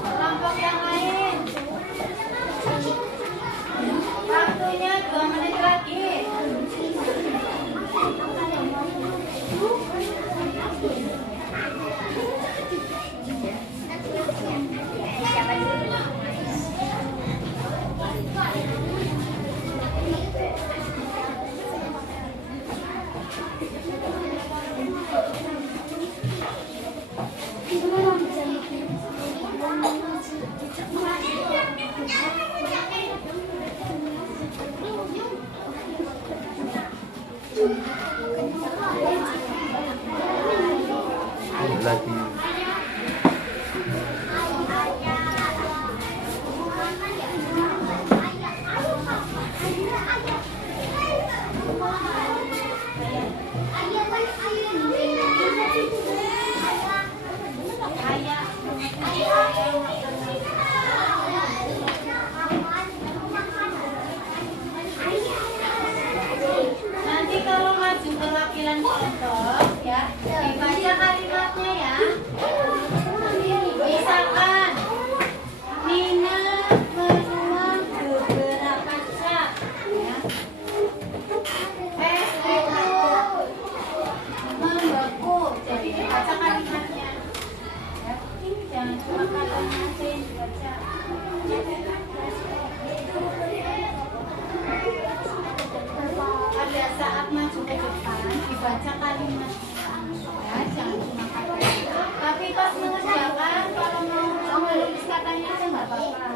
kelompok yang lain. Waktunya 2 menit lagi. Lagi. Nanti kalau maju perwakilan kelompok ya, dibaca kalimatnya ya. Misalkan Nina beruang beberapa cat ya. Itu membeku. Jadi dibaca kalimatnya. Ya, jangan cuma katanya aja yang dibaca. Pada saat maju ke depan dibaca kalimat ya, jangan cuma katanya. Tapi pas mengerjakan kalau mau menulis katanya aja nggak apa-apa.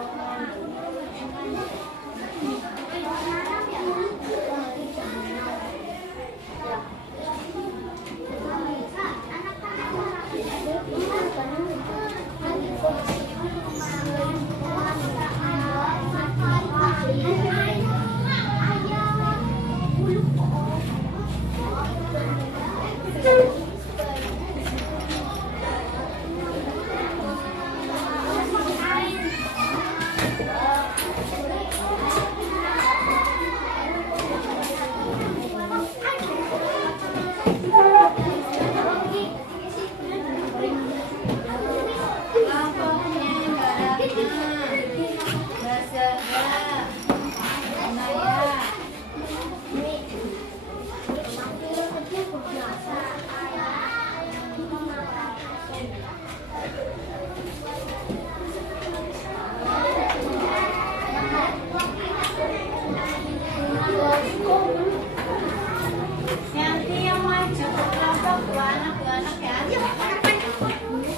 Nanti yang maju ke kelompok dua anak ya.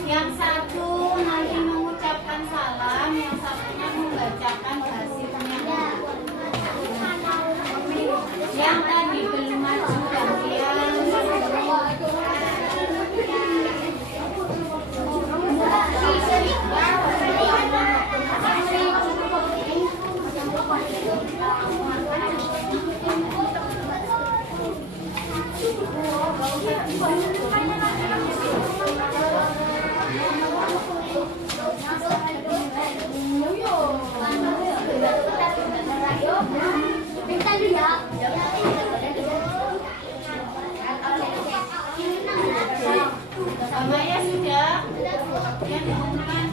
Yang satu nanti mengucapkan salam, yang satunya membacakan hasilnya. Yang tadi belum maju gantian. Sama ya sudah. Ya teman-teman.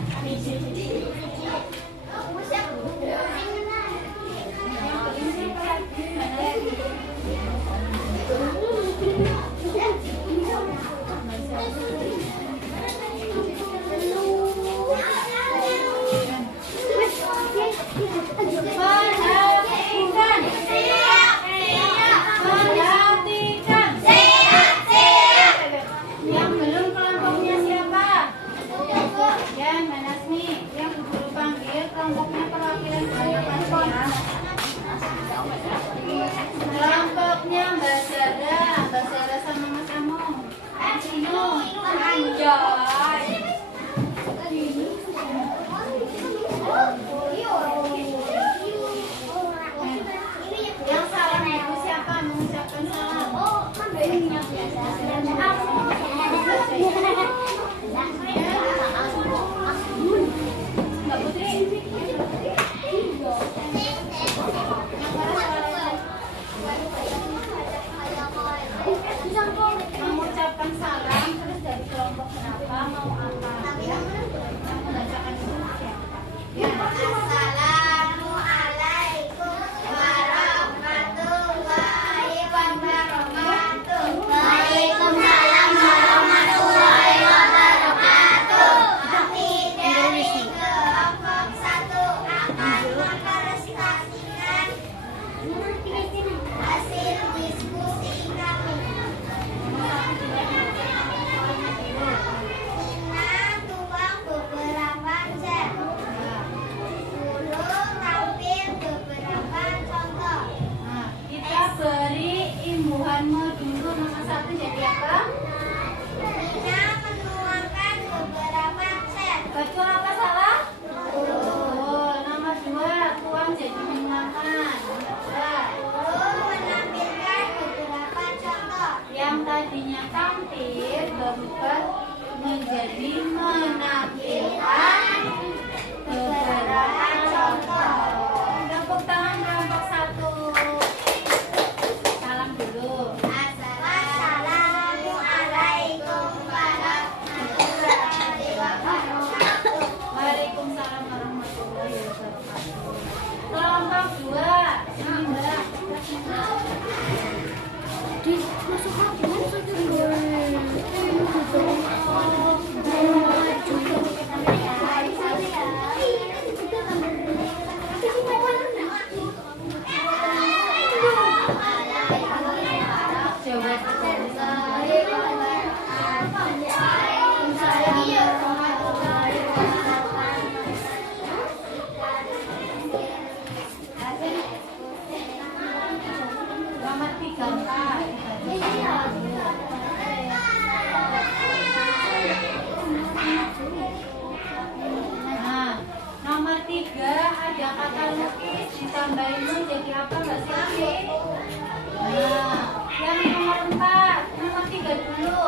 Perhatikan. Yang belum kelompoknya siapa? Ya, Manasmi. Yang guru panggil kelompoknya perwakilan berapa ya? Kelompoknya Mbak Zara sama Mas Among. Sino? Anjay. menjadi apa? Mina menuangkan beberapa set. Betul apa salah? Betul. Nomor 2, tuang jadi menuangkan. Guru menampilkan beberapa contoh. Yang tadinya tampil berubah menjadi menampilkan beberapa contoh. Tepuk tangan kelompok 1. Salam dulu. Assalamualaikum warahmatullahi wabarakatuh. Waalaikumsalam warahmatullahi wabarakatuh. Kelompok 2. Ini Mbak. Jawab. Nomor 3, Kak. Nah, nomor 3 ada kata lukis ditambahin jadi apa Mbak Siti? Nah, yang nomor 4, nomor 3 dulu.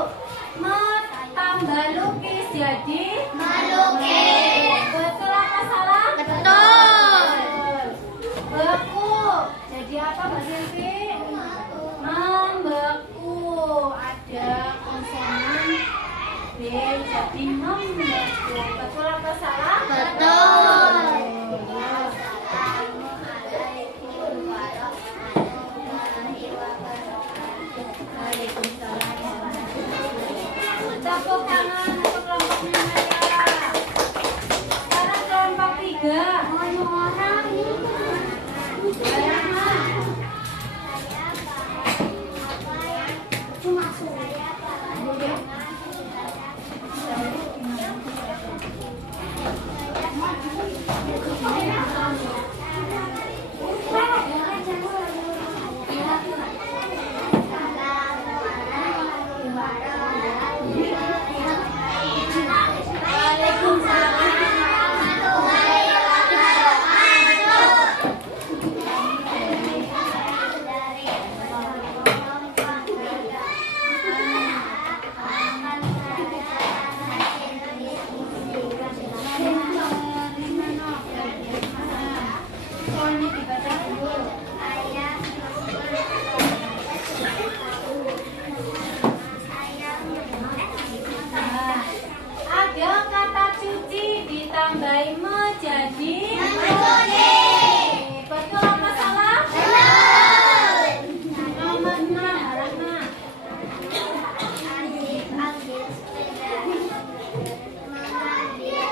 Tambah lukis jadi Melukis. betul apa salah? Betul. Beku jadi apa Mbak Siti? Membeku. Ada konsonan B jadi membeku. Betul apa salah? Betul. Tepuk tangan untuk kelompoknya Maya. Sekarang kelompok 3. Bayangkan. Oh, ini dibaca dulu. Nah, ada kata cuci ditambahi menjadi Mencuci. betul apa salah? Betul. Nomor 6, Rahma. Ambil sepeda. Mengambil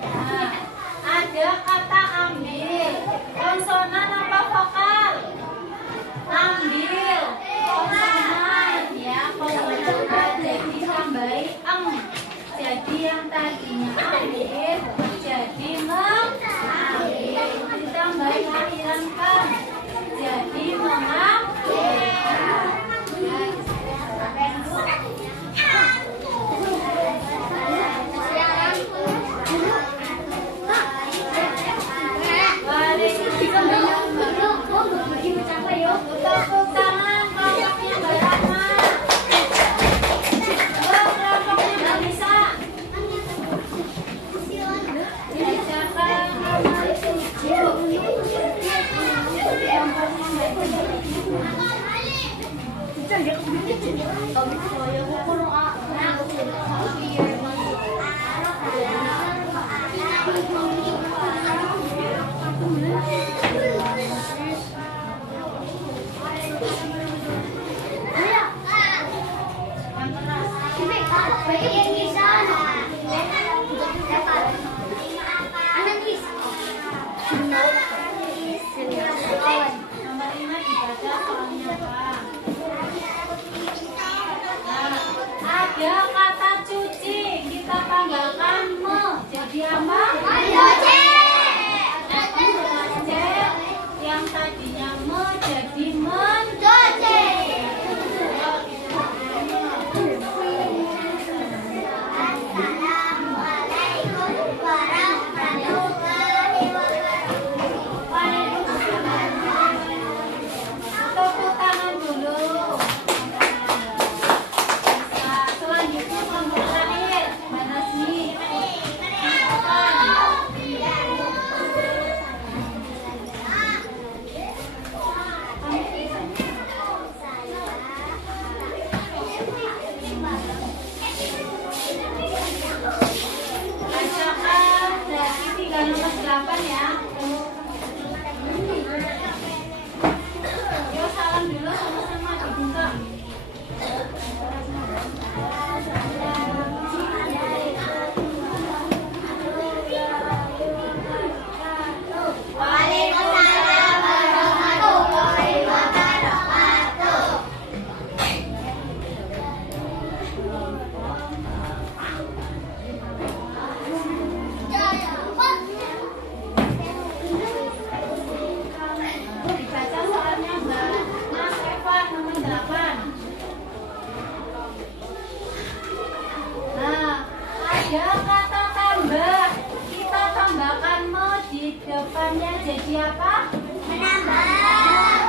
Nah, ada kata ambil. Konsonan apa vokal? Ambil. Konsonan ya, konsonan jadi tambahi eng. Jadi yang tadinya ambil jadi mengambil. Ditambahi akhiran kan. Jadi Tepuk tangan kelompoknya Mbak Rahma. Kelompoknya Mbak Nisa. Bacakan nomor 7. Kelompoknya Mbak Nomor 5 dibaca soalnya Pak. Nah, 8 ya. Yuk salam dulu sama-sama dibuka. Waalaikumsalam warahmatullahi wabarakatuh. Dibaca soalnya Mbak Mas Evan nomor 8. Nah, ada kata tambah. Kita tambahkan mo di depannya jadi apa? Menambah.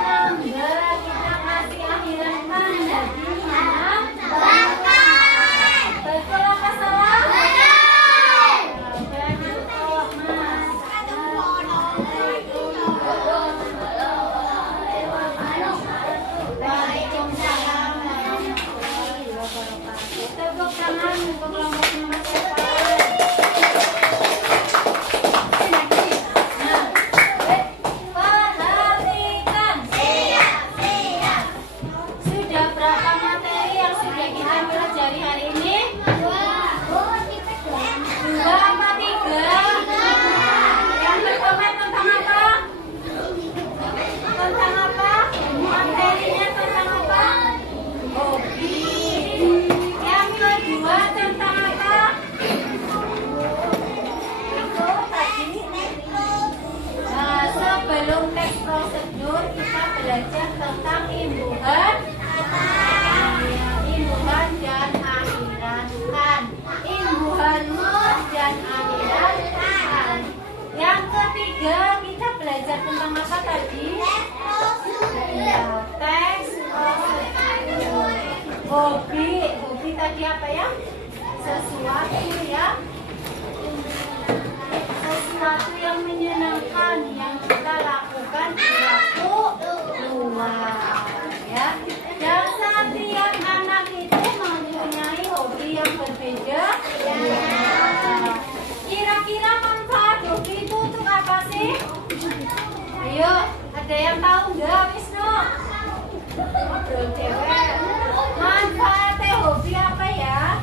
Menambah. Kita kasih akhiran kan jadi Menambahkan. betul apa salah? Betul. Betul, Mas. Waalaikumsalam warahmatullahi wabarakatuh. Tepuk tangan untuk kelompoknya Mas Evan. Nah, perhatikan. Sudah berapa materi yang sudah kita pelajari hari ini? 2 apa 3? Yang pertama tentang apa? Tentang apa? Materinya tentang apa? Hobi. Yang kedua tentang apa? Itu tadi. Nah, sebelum teks prosedur kita belajar tentang imbuhan. Imbuhan dan akhiran kan. Imbuhan mus dan akhiran kan. Yang ketiga kita belajar tentang apa tadi? Ya, teks prosedur. Hobi. Hobi tadi apa ya? Sesuatu ya. Sesuatu yang menyenangkan yang kita lakukan di waktu luang ya. Dan setiap anak itu mempunyai hobi yang berbeda. Kira-kira manfaat hobi itu untuk apa sih? Ayo, ada yang tahu nggak, Wisnu? Ngobrol cewek. Manfaatnya hobi apa ya?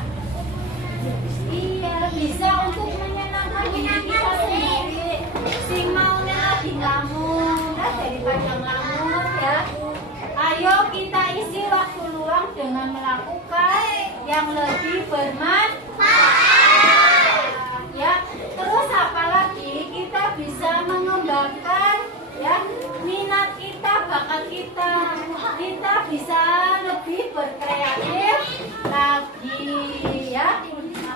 Iya, bisa untuk menyenangkan diri kita sendiri. Sing mau lagi ngelamun, daripada ngelamun ya. Ayo kita isi waktu luang dengan melakukan yang lebih bermanfaat. Ya, terus apalagi kita bisa mengembangkan ya minat kita, bakat kita. Kita bisa lebih berkreatif lagi ya.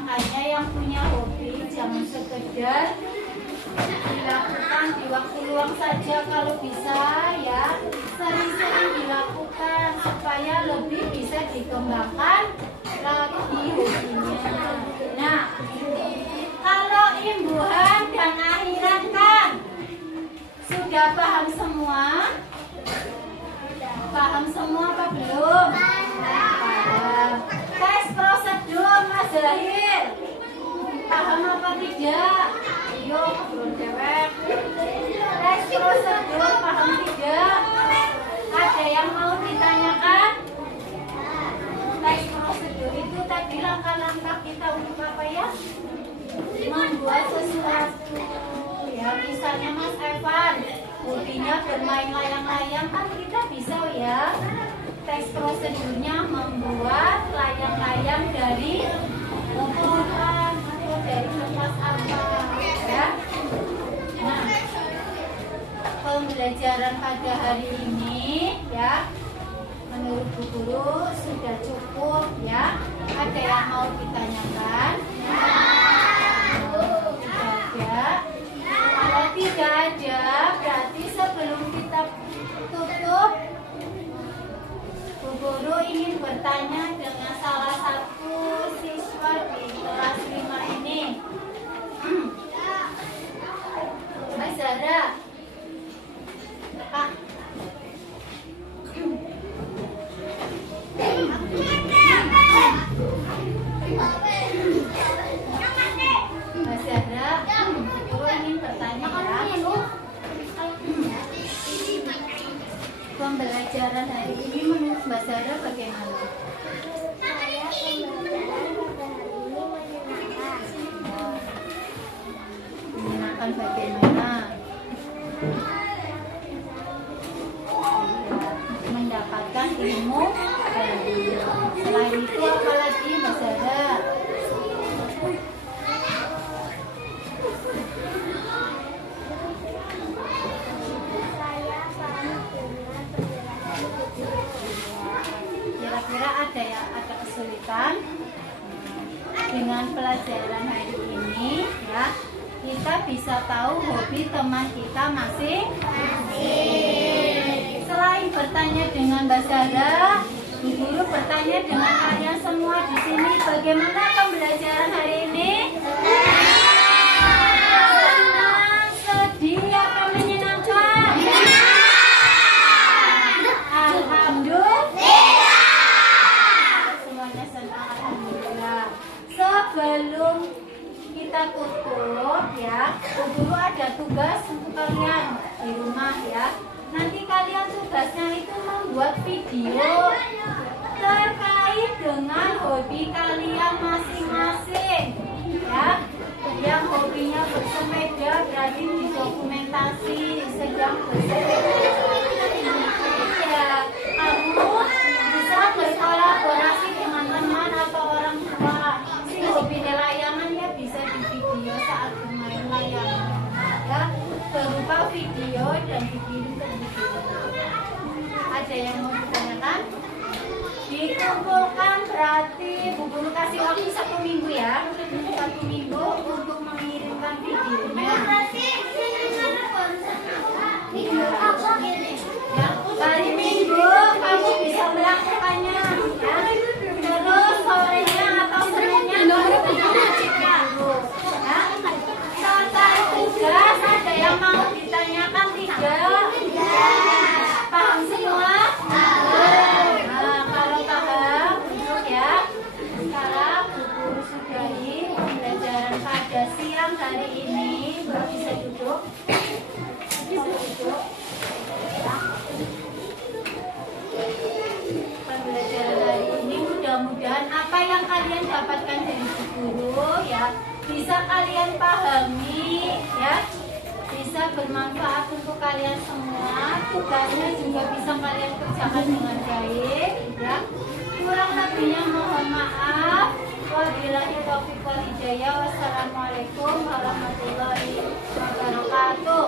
Makanya yang punya hobi jangan sekedar dilakukan di waktu luang saja, kalau bisa ya sering-sering dilakukan supaya lebih bisa dikembangkan lagi hobinya. Nah, kalau imbuhan dan akhiran kan sudah paham semua? Paham semua apa belum? Paham. Tes prosedur Mas Zahir, paham apa tidak? Ayo belum cewek. Tes prosedur paham tidak? Ada yang mau ditanyakan? Tes prosedur itu tadi langkah-langkah kita untuk apa ya? Membuat sesuatu ya. Misalnya Mas Evan hobinya bermain layang-layang, kan kita bisa ya. Teks prosedurnya membuat layang-layang dari kotoran atau dari kertas apa ya. Nah, pembelajaran pada hari ini ya menurut Bu Guru sudah cukup ya. Ada yang mau ditanyakan? Kalau tidak ada, berarti sebelum kita tutup, Bu Guru ingin bertanya dengan salah satu siswa di kelas 5 ini. Mbak Zara, Pak. Mbak Zara, Bu Guru ingin bertanya ya. pembelajaran hari ini menurut Mbak Zara bagaimana? Saya pembelajaran pada hari ini menyenangkan. Menyenangkan bagaimana? Mendapatkan ilmu baru. Selain itu apa lagi Mbak Zara? Saya paham dengan penjelasan video. Kira-kira ada kesulitan dengan pelajaran hari ini ya? Kita bisa tahu hobi teman kita masing-masing. Selain bertanya dengan Mbak Zara, Bu Guru bertanya dengan kalian semua di sini, bagaimana pembelajaran hari ini? Senang, sedih, apa menyenangkan? Alhamdulillah. Semuanya senang, alhamdulillah. Sebelum kita tutup ya, Bu Guru ada tugas untuk kalian di rumah ya. Nanti kalian tugasnya itu membuat video terkait dengan hobi kalian masing-masing ya. Yang hobinya bersepeda berarti didokumentasi sedang bersepeda. Ya, kamu bisa berkolaborasi dengan teman atau orang tua. Si hobi layangan ya bisa di video saat bermain layangan ya, berupa video dan dikirim ke Bu Guru. Ada yang mau ditanyakan? Dikumpulkan berarti Bu Guru kasih waktu 1 minggu ya, 1 minggu untuk mengirimkan videonya. Ya, hari Minggu kamu bisa melakukannya ya. Terus sorenya atau seninnya baru dikirimkan ya. Selesai tugas, ada yang mau ditanyakan tidak? Paham semua? Nah, kalau paham, duduk ya. Sekarang Bu Guru sudahi pembelajaran pada siang hari ini. Bisa duduk. Bisa duduk. Pembelajaran hari ini mudah-mudahan apa yang kalian dapatkan dari Bu Guru ya bisa kalian pahami ya, bisa bermanfaat untuk kalian semua. Tugasnya juga bisa kalian kerjakan dengan baik ya. Kurang lebihnya mohon maaf. Wabillahi taufiq wal hidayah. Wassalamualaikum warahmatullahi wabarakatuh.